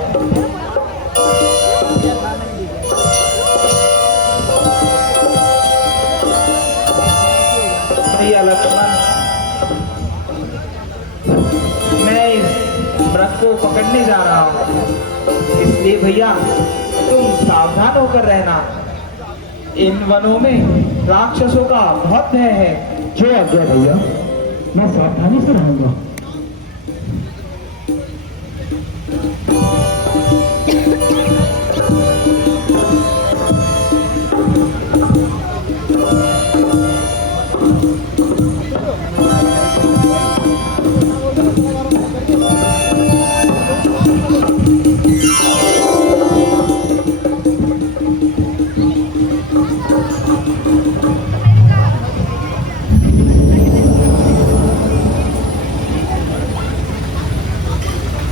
भैया लक्ष्मण, मैं इस मृग को पकड़ने जा रहा हूँ, इसलिए भैया तुम सावधान होकर रहना। इन वनों में राक्षसों का बहुत भय है। जो आज्ञा भैया, मैं सावधानी से रहूंगा।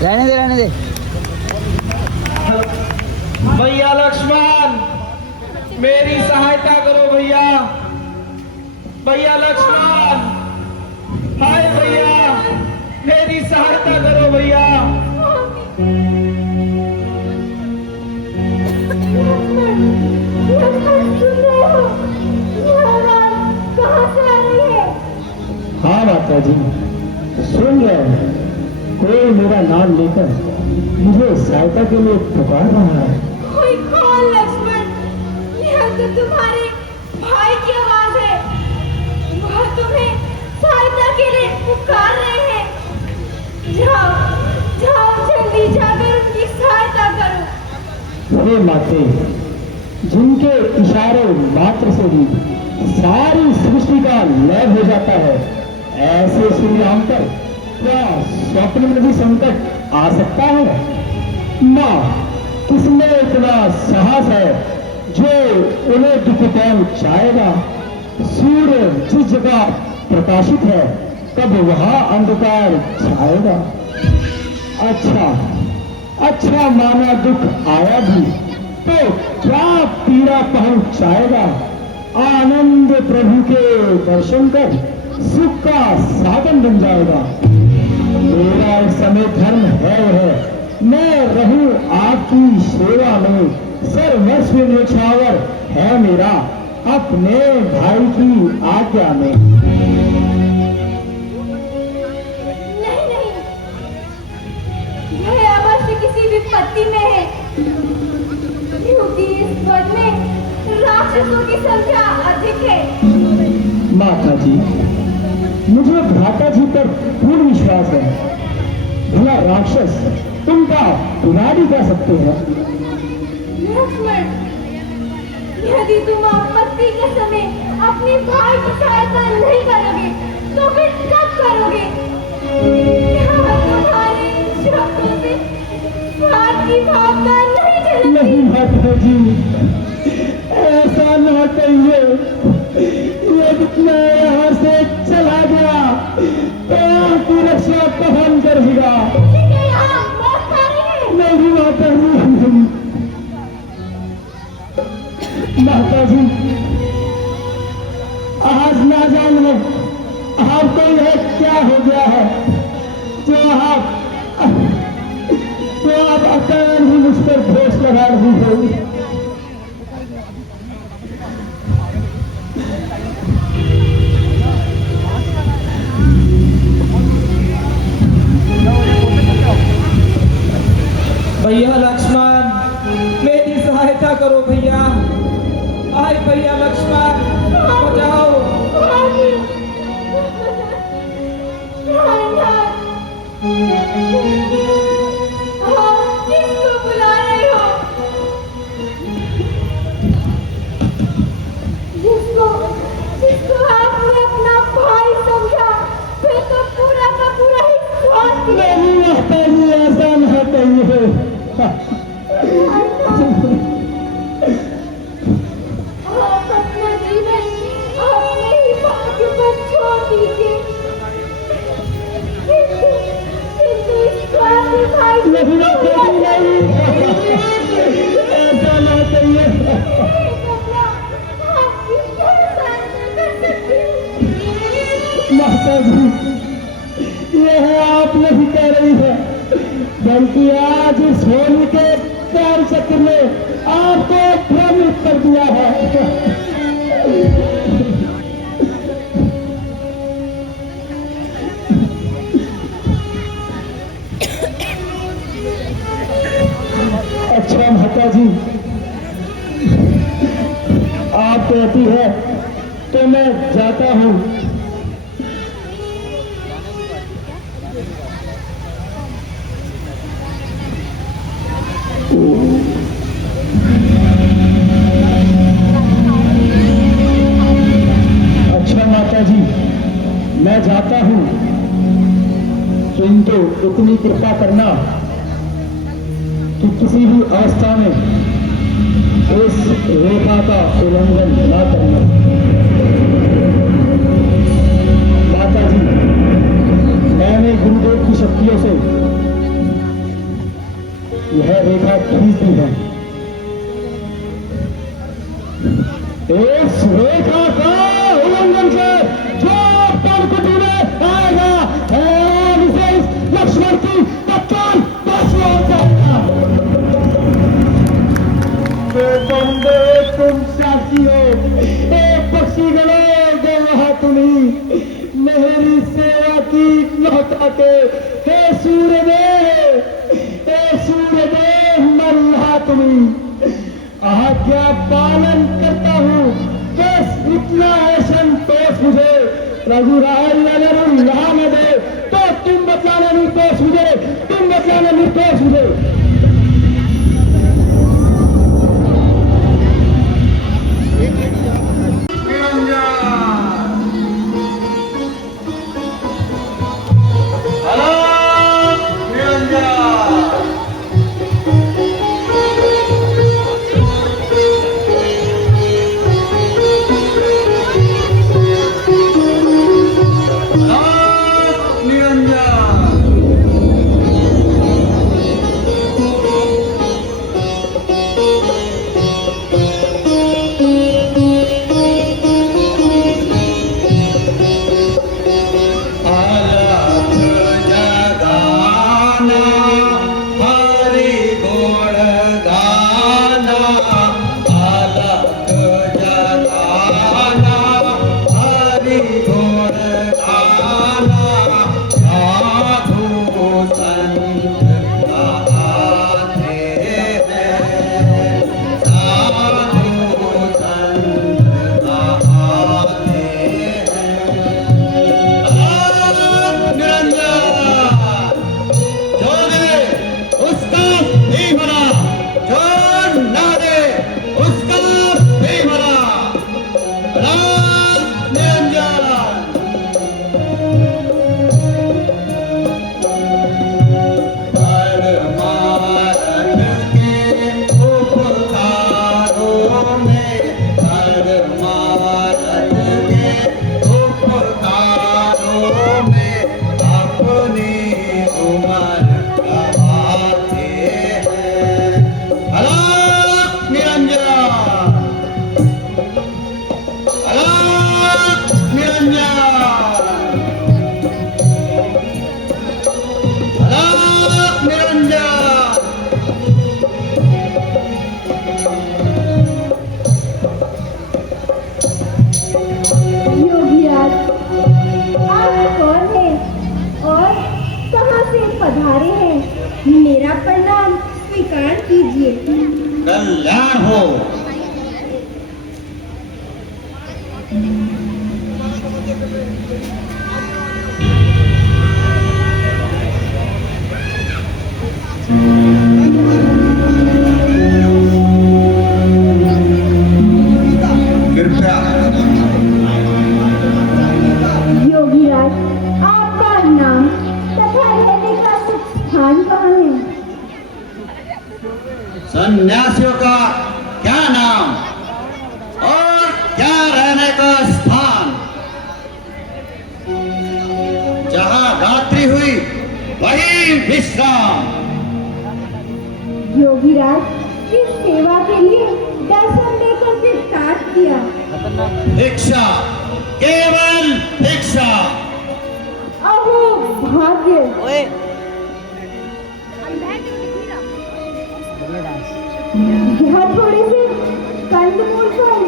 रहने दे। भैया लक्ष्मण, मेरी सहायता करो भैया। भैया लक्ष्मण, हाय भैया, मेरी सहायता करो भैया। हाँ माता जी, सुन रहे हैं। कोई मेरा नाम लेकर मुझे सहायता के लिए पुकार रहा है। कोई कौन लक्ष्मण? यह तो तुम्हारे भाई की आवाज है। वह तुम्हें सहायता के लिए पुकार रहे हैं। जाओ जाओ, जल्दी जाकर उनकी सहायता करो। हे माते, जिनके इशारों मात्र से ही सारी सृष्टि का लय हो जाता है, ऐसे श्री राम पर क्या स्वप्न में भी संकट आ सकता है? माँ, किसमें इतना साहस है जो उन्हें दुख पहुंचाएगा? सूर्य जिस जगह प्रकाशित है, तब वहां अंधकार छाएगा। अच्छा माना दुख आया भी तो क्या पीड़ा पहुंचाएगा? आनंद प्रभु के दर्शन कर सुख का साधन बन जाएगा। मेरा इस समय धर्म है वह मैं रहूं आपकी सेवा में। सर्वस्व न्यौछावर है मेरा अपने भाई की आज्ञा में। नहीं, यह अवश्य किसी विपत्ति में है, क्योंकि इस वन में राक्षसों की संख्या अधिक है। माता जी, मुझे भ्राता जी पर पूर्ण विश्वास है। भला राक्षस उनका बिगाड़ कर सकते हैं। लक्ष्मण, यदि तुम आपत्ति के समय अपने भाई की सहायता नहीं करोगे तो फिर कब करोगे? क्या तुम्हारे शब्दों से स्वार्थ की भावना नहीं जलती? नहीं माता जी, ऐसा ना कहिए। यदि मैं यहाँ से चला गया तो आपकी रक्षा कौन करेगा? यहाँ मौत आ रही है। नहीं माता जी, माता जी, आज ना जाने आपको यह क्या हो गया है जो आप अचानक ही मुझ पर दोष लगा रही हो। भैया लक्ष्मण, मेरी सहायता करो भैया। आए भैया लक्ष्मण, बचाओ। किसको बुला रहे हो? भाई से नहीं दूर नहीं, ऐसा ना कहिए। कमला, आपकी क्या सहायता कर सकती हूँ? माता जी, यह आप नहीं कह रही है, बल्कि आज इस होली के प्यार चक्र ने आपको भ्रमित कर दिया है। अच्छा माता जी, आप कहती है तो मैं जाता हूँ। अच्छा माता जी, मैं जाता हूँ, किंतु इतनी कृपा करना कि किसी भी अवस्था में इस रेखा का उल्लंघन न करना। माता जी, मैंने गुरुदेव की शक्तियों से यह रेखा खींच दी है। इस रेखा का उल्लंघन से जो परकुटी में आएगा, उसे इस लक्ष्मण की तत्काल फांसी हो जाएगा। तो बंदे तुम साक्षी हो, एक पक्षी गलो गए वहां तुम्ही मेरी सेवा की लौटाते। हे सूर्यदेव, हे सूर्यदेव, मर रहा तुम्ही आज्ञा पालन करता हूँ। बस इतना है संतोष मुझे, रघुराज अगर उल्लाह न दे तो तुम बचाना निर्दोष मुझे, तुम बचाना निर्दोष मुझे। पधारे हैं, मेरा प्रणाम स्वीकार कीजिए। कल्याण हो। योगीराज, आपका नाम तथा रहने का स्थान कहाँ है? सन्यासियों का क्या नाम और क्या रहने का स्थान? जहां रात्रि हुई वही विश्राम। योगीराज इस सेवा के लिए दर्शन देकर फिर स्टार्ट किया। भिक्षा, केवल भिक्षा। अहो भाग्य, यह थोड़े से कंदमूल फल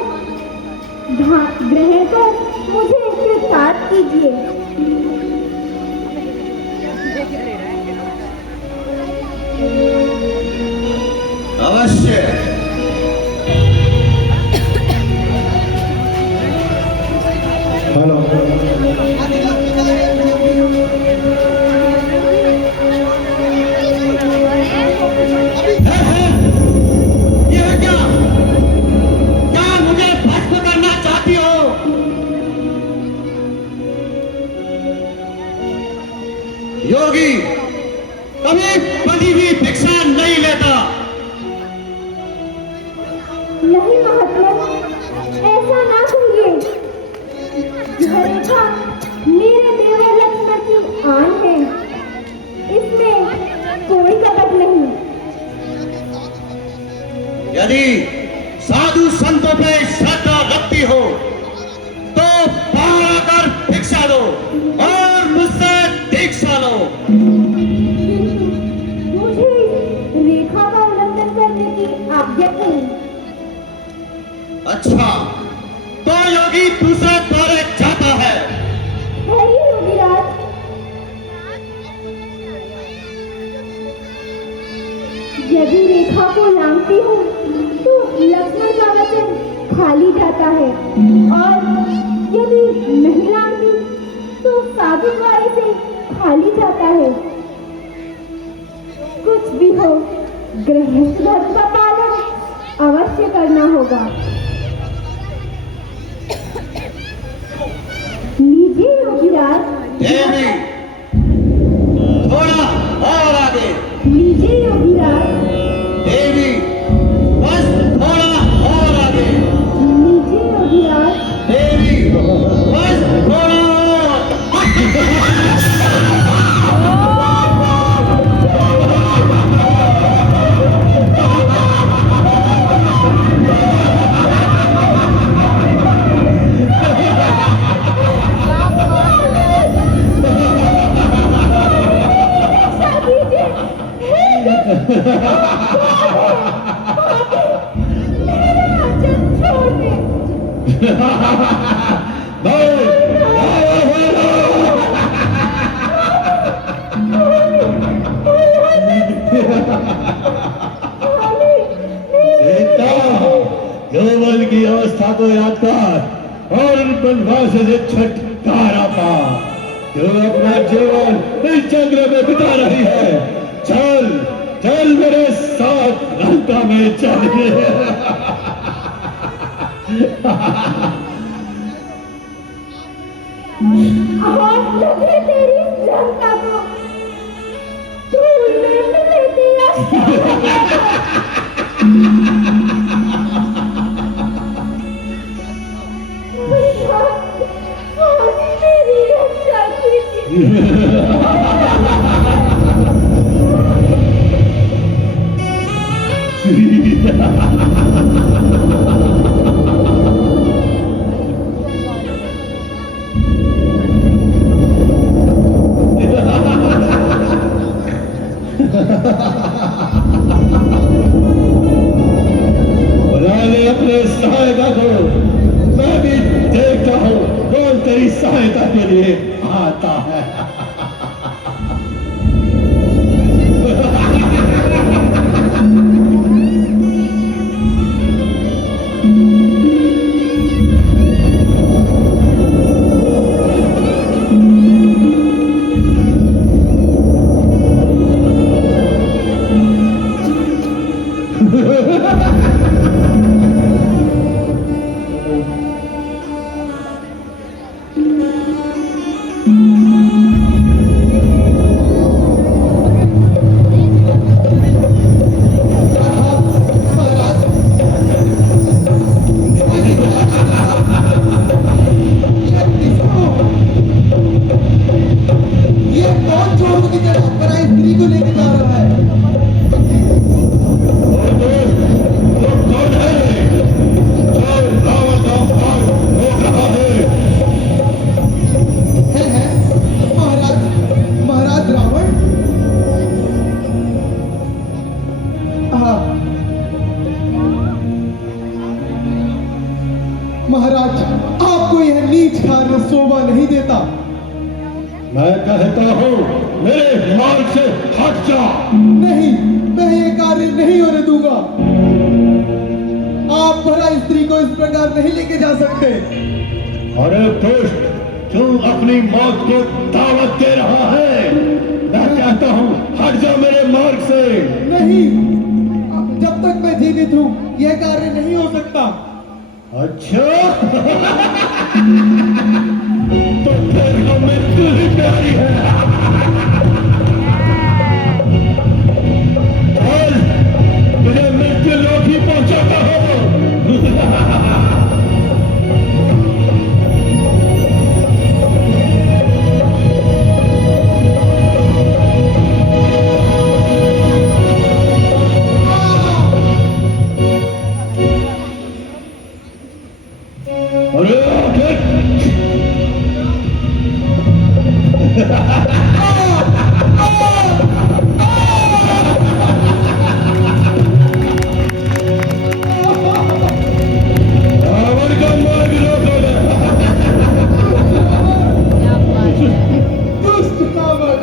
ग्रहण कर मुझे इससे स्टार्ट कीजिए। अवश्य। हेलो। यह क्या मुझे भस्म करना चाहती हो? योगी कभी बनी हुई भिक्षा नहीं लेता। नहीं महात्मा, ऐसा ना कहिए। यह रेखा मेरे देवर लक्ष्मण की आन है, इसमें कोई कपट नहीं। यदि साधु संतों पे श्रद्धा रखती हो तो बाहर आकर भिक्षा दो और मुझसे दीक्षा लो। मुझे रेखा का उल्लंघन करने की आज्ञा नहीं। अच्छा, तो योगी दूसरे द्वारे जाता है। ठहरिए योगीराज, यदि रेखा को लांघती हूँ तो लक्ष्मण का वचन खाली जाता है, और यदि नहीं लांघती तो साधु द्वारे से खाली जाता है। कुछ भी हो, गृहस्थ धर्म का पालन अवश्य करना होगा। लीजिए योगीराज। देवी, थोड़ा और आगे। लीजिए योगीराज। देवी, बस थोड़ा और आगे। लीजिए योगीराज। देवी, बस थोड़ा और। यौवन की अवस्था को याद कर और उन बदमाश से छुटकारा पा जो अपना जीवन इस जंगल में बिता रही है। चल चल मेरे साथ लंका में चल। आवाज लगे तेरी लंका को, धूल में मिले तेरा मेरी रक्षा कीजिए। बुला ले अपने सहायता को, मैं भी देखता हूँ कौन तेरी सहायता के लिए आता है। शोभा नहीं देता। मैं कहता हूँ मेरे मार्ग से हट जा। नहीं, मैं ये कार्य नहीं होने दूंगा। आप भला स्त्री को इस प्रकार नहीं लेके जा सकते। अरे दुष्ट, क्यों अपनी मौत को दावत दे रहा है? मैं कहता हूँ हट जा मेरे मार्ग से। नहीं, जब तक मैं जीवित हूँ यह कार्य नहीं हो सकता। अच्छा तो फिर हमें तू ही प्यारी है। और तुझे मृत्यु लोक ही पहुंचाता हो। अरे रावण का मार्ग रोको। दुष्ट रावण।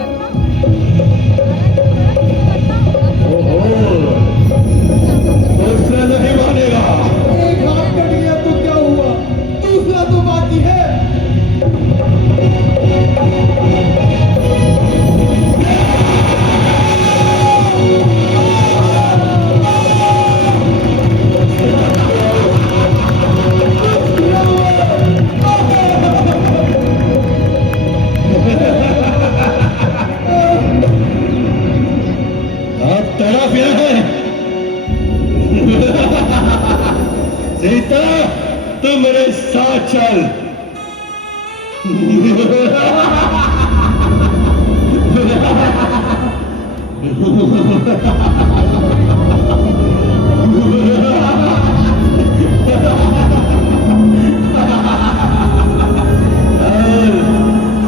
दूसरा नहीं मानेगा। एक हाथ कट गया तो क्या हुआ, दूसरा तो बाकी है। आप तरफ है सीता, तू मेरे साथ चल।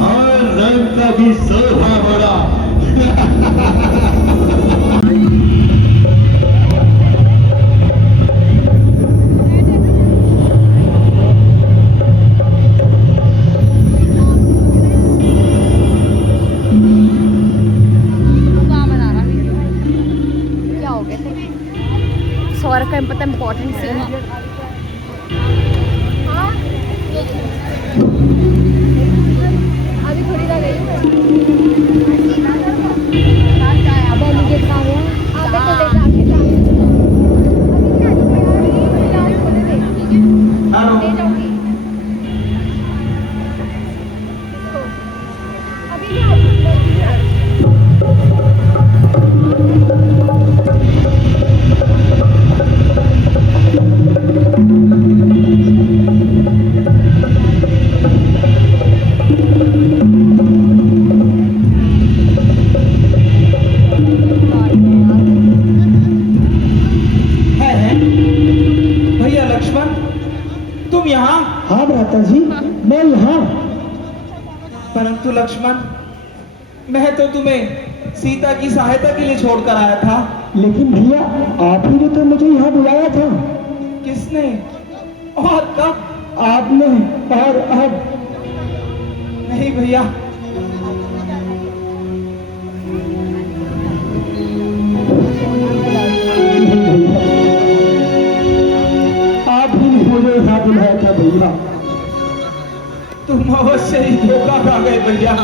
और रंग का भी शोभा बड़ा। सौरभ का पता इम्पोर्टेंट सीन है। अभी थोड़ी देर गई अब मुझे काम हुआ आगे तो ले जाके ले जाऊंगी। अभी नहीं आऊंगी। भैया लक्ष्मण, तुम यहाँ? हाँ भ्राता जी, मैं यहाँ। परंतु लक्ष्मण, मैं तो तुम्हें सीता की सहायता के लिए छोड़कर आया था। लेकिन भैया आप ही ने तो मुझे यहाँ बुलाया था। किसने और कब? आपने और अब। नहीं भैया, आप ही ने मुझे यहाँ बुलाया था भैया। तुम अवश्य ही धोखा खा गए भैया।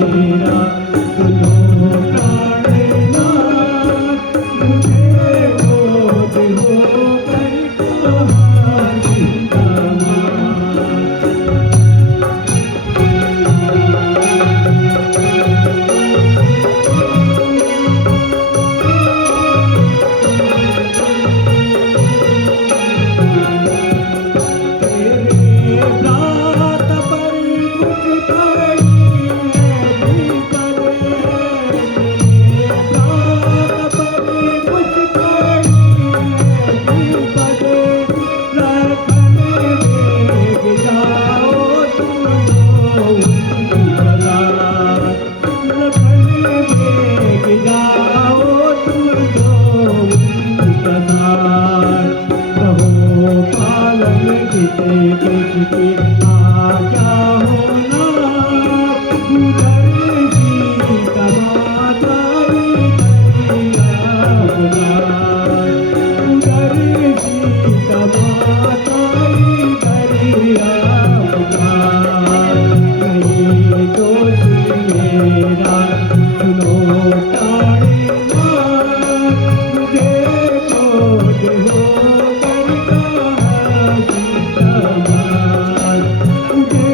मेरा सुनो प्राणनाथ, मुझे गोद होकर कहा जिंदाबाद। रात पर कुछ करी है विपद, रात पर कुछ करी है विपद, रखने वेग जाओ तुम उनकी सलाह, रखने वेग जाओ तुम उनकी सलाह। कहो पालन किसे किसके आज्ञा होना, उधर जी का माताई करिया उधर जी का माताई करिया नहीं दोष मेरा सुनो प्राणनाथ, मुझे गोद होकर कहा जिंदाबाद, मुझे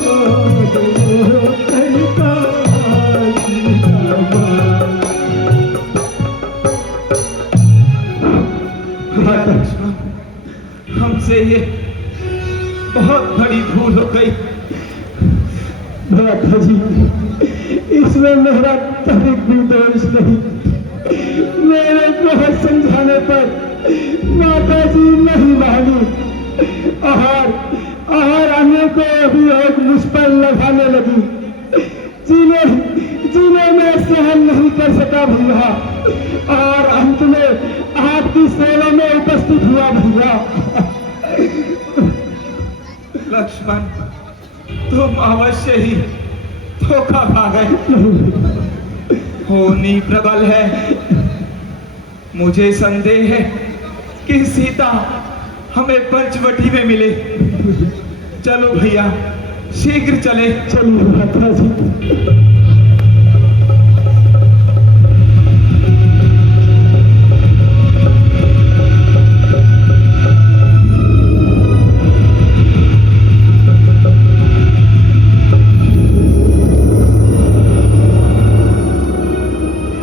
गोद होकर कहा जिंदाबाद। माता हमसे ये बहुत बड़ी भूल हो गई। माता जी, इसमें मेरा तनिक भी दोष नहीं। मेरे बहुत समझाने पर माता जी नहीं मानी। आहार आने को अभियोग मुझ पर लगाने लगी। जीने में सहन नहीं कर सका भैया, और अंत में आपकी सेवा में उपस्थित हुआ भैया। लक्ष्मण, तुम अवश्य ही धोखा खा गए। होनी प्रबल है। मुझे संदेह है कि सीता हमें पंचवटी में मिले। चलो भैया, शीघ्र चले। चलिए माता जी।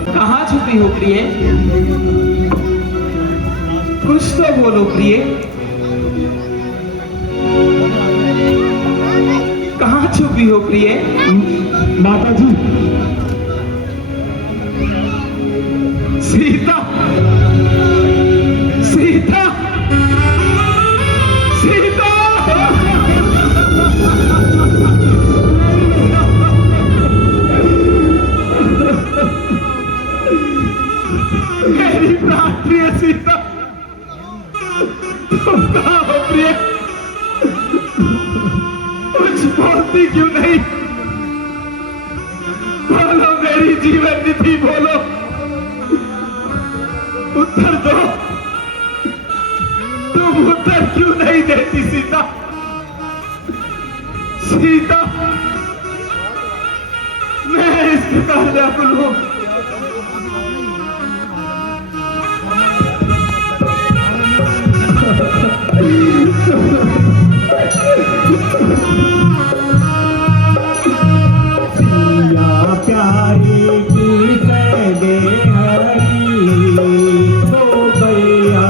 कहाँ छुपी हो प्रिय? कुछ तो बोलो प्रिय। कहाँ छुपी हो प्रिय? माता जी, सीता, सीता, सीता! मेरी प्राण प्रिय सीता, तुम कहाँ हो प्रिय? कुछ बोलती क्यों नहीं? बोलो मेरी जीवन निधि, बोलो, उत्तर दो। तुम उत्तर क्यों नहीं देती सीता? सीता, मैं इस प्रकार व्याकुल हूं। सिया प्यारी की सदे हरी, ओ भैया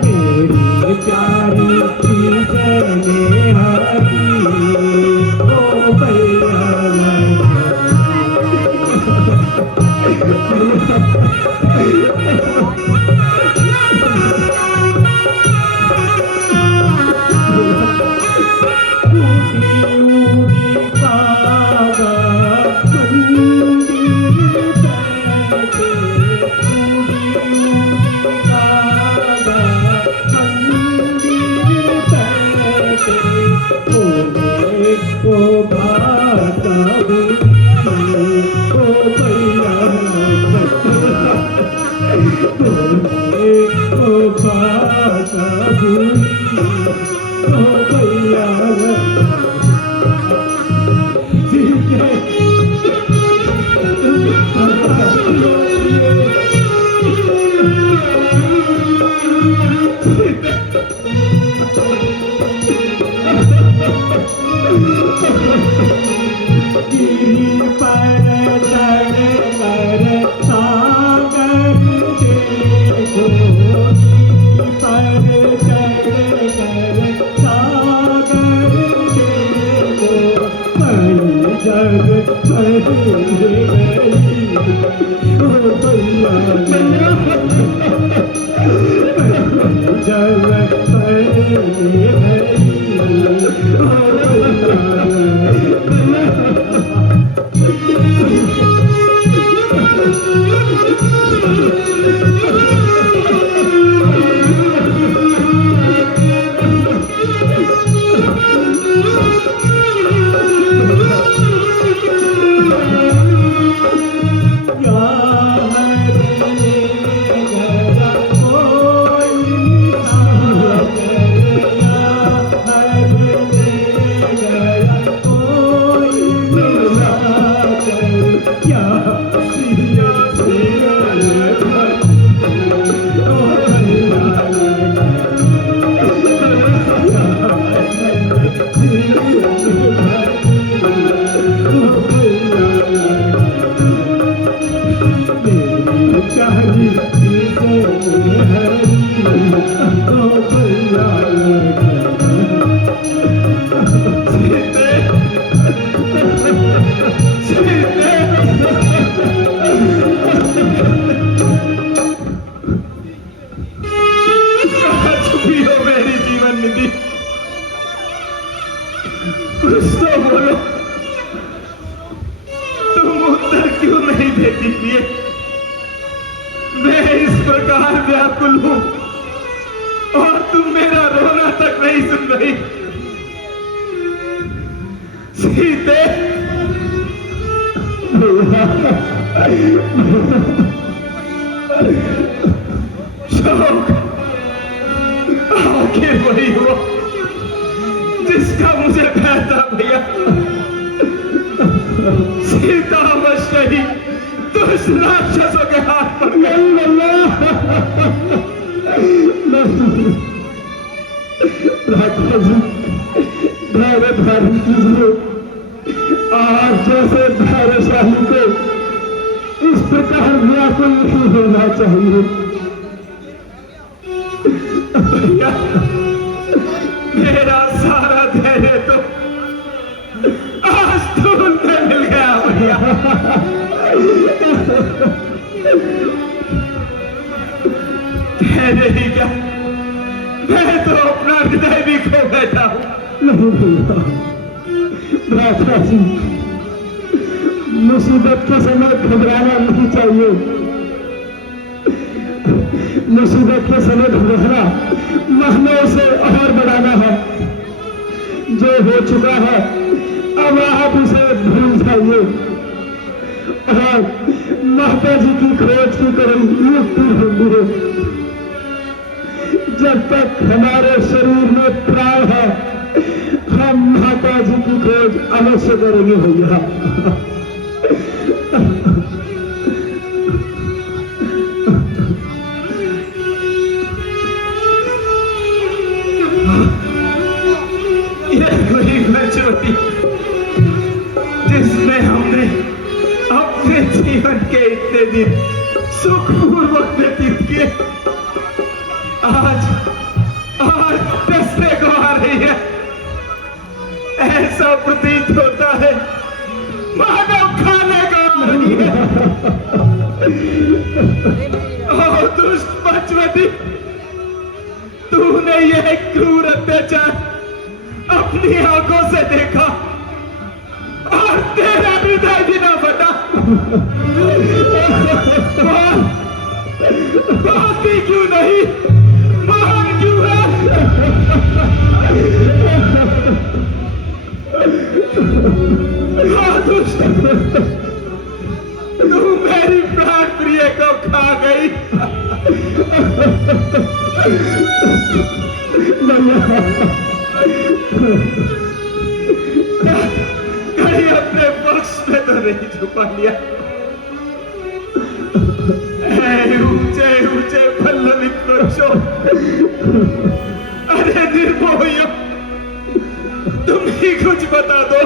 तेरी प्यारी की सदे हरी, ओ भैया भैया पर चढ़ कर सागर देखो, पर चढ़ कर सागर देखो, पल जग पर गई ओ भैया, जग पर गई ओ मैं इस प्रकार व्याकुल हूं और तुम मेरा रोना तक नहीं सुन रही। सीते, शोक आखिर वही हो जिसका मुझे भय था भैया। सीता अवश्य ही दुष्ट राक्षसों के हाथ पड़ गई। आज जैसे धैर्यशाली को इस प्रकार व्याकुल नहीं होना चाहिए। भैया, मेरा सारा धैर्य तो आज धूल में मिल गया भैया। धैर्य ही क्या, मैं तो अपना हृदय भी खो बैठा हूं। नहीं भैया, भ्राता जी, मुसीबत के समय घबराना नहीं चाहिए। मुसीबत के समय घबराना महनों से और बढ़ाना है। जो हो चुका है अब आप उसे भूल जाइए और माता जी की खोज की करें युक्ति होंगी। जब तक हमारे शरीर में प्राण है हम माता जी की खोज अवश्य करेंगे भैया। ज्योति जिसमें हमने अपने जीवन के इतने दिन सुखपूर्वक व्यतीत किए, आज दसने को आ रही है। ऐसा प्रतीत होता है मानव खाने को आ रही है। ओ दुष्ट पंचवटी, तूने यह क्रूर अत्याचार अपनी आंखों से देखा और तेरा हृदय भी ना फटा। बाकी क्यों नहीं, महान क्यों है? दुष्ट, तू मेरी प्राण प्रिय को खा गई। कहीं अपने पक्ष में तो नहीं छुपा लिया। ऊंचे ऊंचे पल्लवित वृक्षों, अरे निर्मोहियों, तुम ही कुछ बता दो।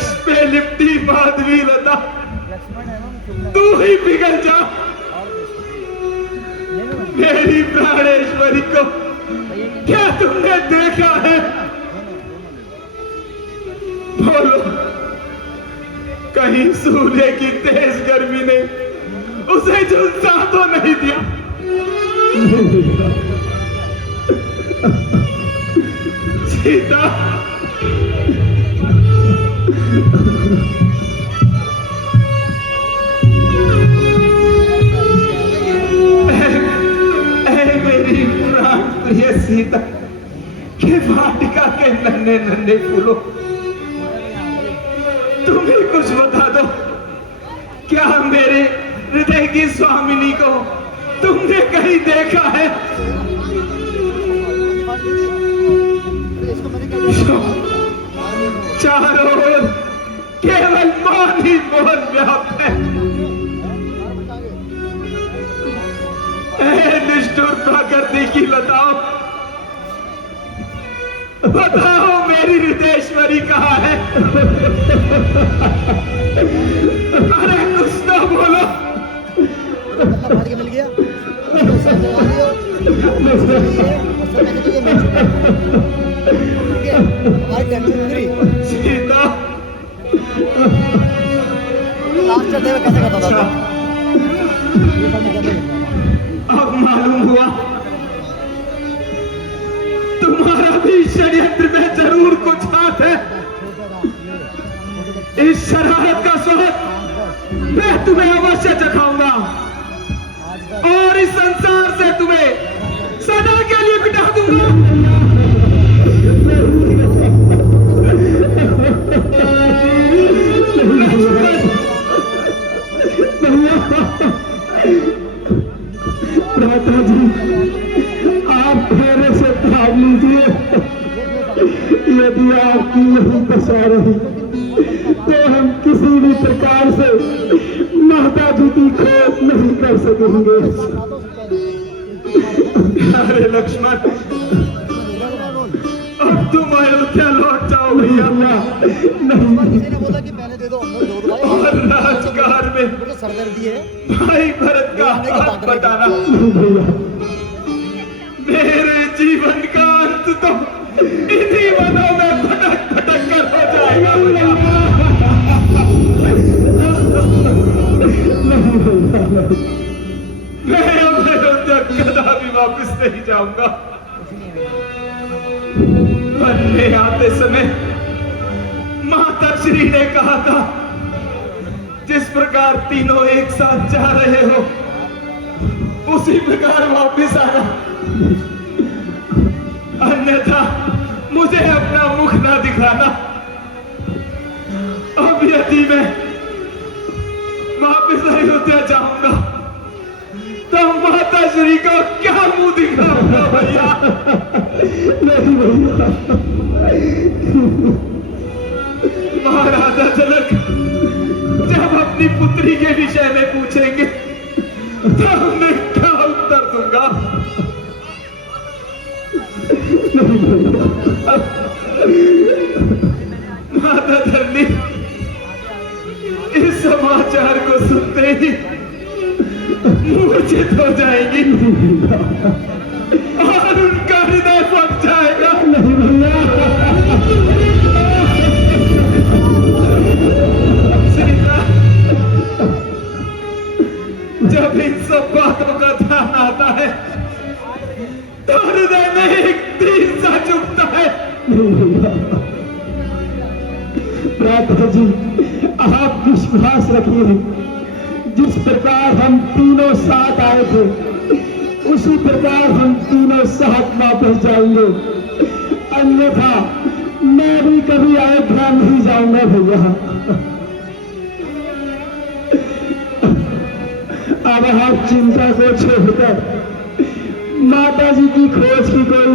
वृक्ष पे लिपटी माधवी लता तू ही पिघल जा। मेरी प्राणेश्वरी को क्या तुमने देखा है? बोलो, कहीं सूर्य की तेज गर्मी ने उसे झुलसा तो नहीं दिया? सीता, मेरी प्राण प्रिय सीता के वाटिका के नन्हे नन्हे फूलों, तुम्हें कुछ बता दो, क्या मेरे हृदय की स्वामिनी को तुमने कहीं देखा है? चारों ओर केवल मौन ही मौन व्याप्त है। निष्ठुर प्रकृति की लताओं, बताओ मेरी हृदयेश्वरी कहाँ है? अरे कुछ तो बोलो। मिल गया सीता, कैसे करता था? अब मालूम हुआ तुम्हारा भी षड्यंत्र में जरूर कुछ हाथ है। इस शरारत का स्वाद मैं तुम्हें अवश्य चखाऊंगा और इस संसार से तुम्हें सदा के लिए मिटा दूंगा। भ्राता जी, आप फेरे से भाग लीजिए। यदि आपकी यही दशा रही तो हम किसी भी प्रकार से माता जी की खोज नहीं कर सकेंगे। अरे लक्ष्मण, अब तुम अयोध्या लौट जाओ भैया। नहीं, और राजगार में भाई भरत का हाथ बटाना मेरे जीवन का अंत तो इन्हीं वनों में भटक भटक कर हो जाएगा भैया। मैं अयोध्या कदा भी वापस नहीं जाऊंगा। वन में आते समय माता श्री ने कहा था, जिस प्रकार तीनों एक साथ जा रहे हो उसी प्रकार वापस आना, अन्यथा मुझे अपना मुख ना दिखाना। अब यदि मैं वापस अयोध्या जाऊंगा तो माता श्री को क्या मुंह दिखाऊंगा भैया? नहीं भैया, महाराजा जनक जब अपनी पुत्री के विषय में पूछेंगे तो मैं क्या उत्तर दूंगा? माता धरनी इस समाचार को सुनते ही मूर्छित हो जाएगी और उनका हृदय फट जाएगा। नहीं भैया, सीता, जब इन सब बातों का ध्यान आता है तो हृदय में एक तीर सा चुभता है। प्रातः जी, आप विश्वास रखिए, जिस प्रकार हम तीनों साथ आए थे उसी प्रकार हम तीनों साथ वापस जाएंगे, अन्यथा मैं भी कभी अयोध्या नहीं जाऊंगा भैया। अब आप चिंता को छोड़कर माता जी की खोज की कोई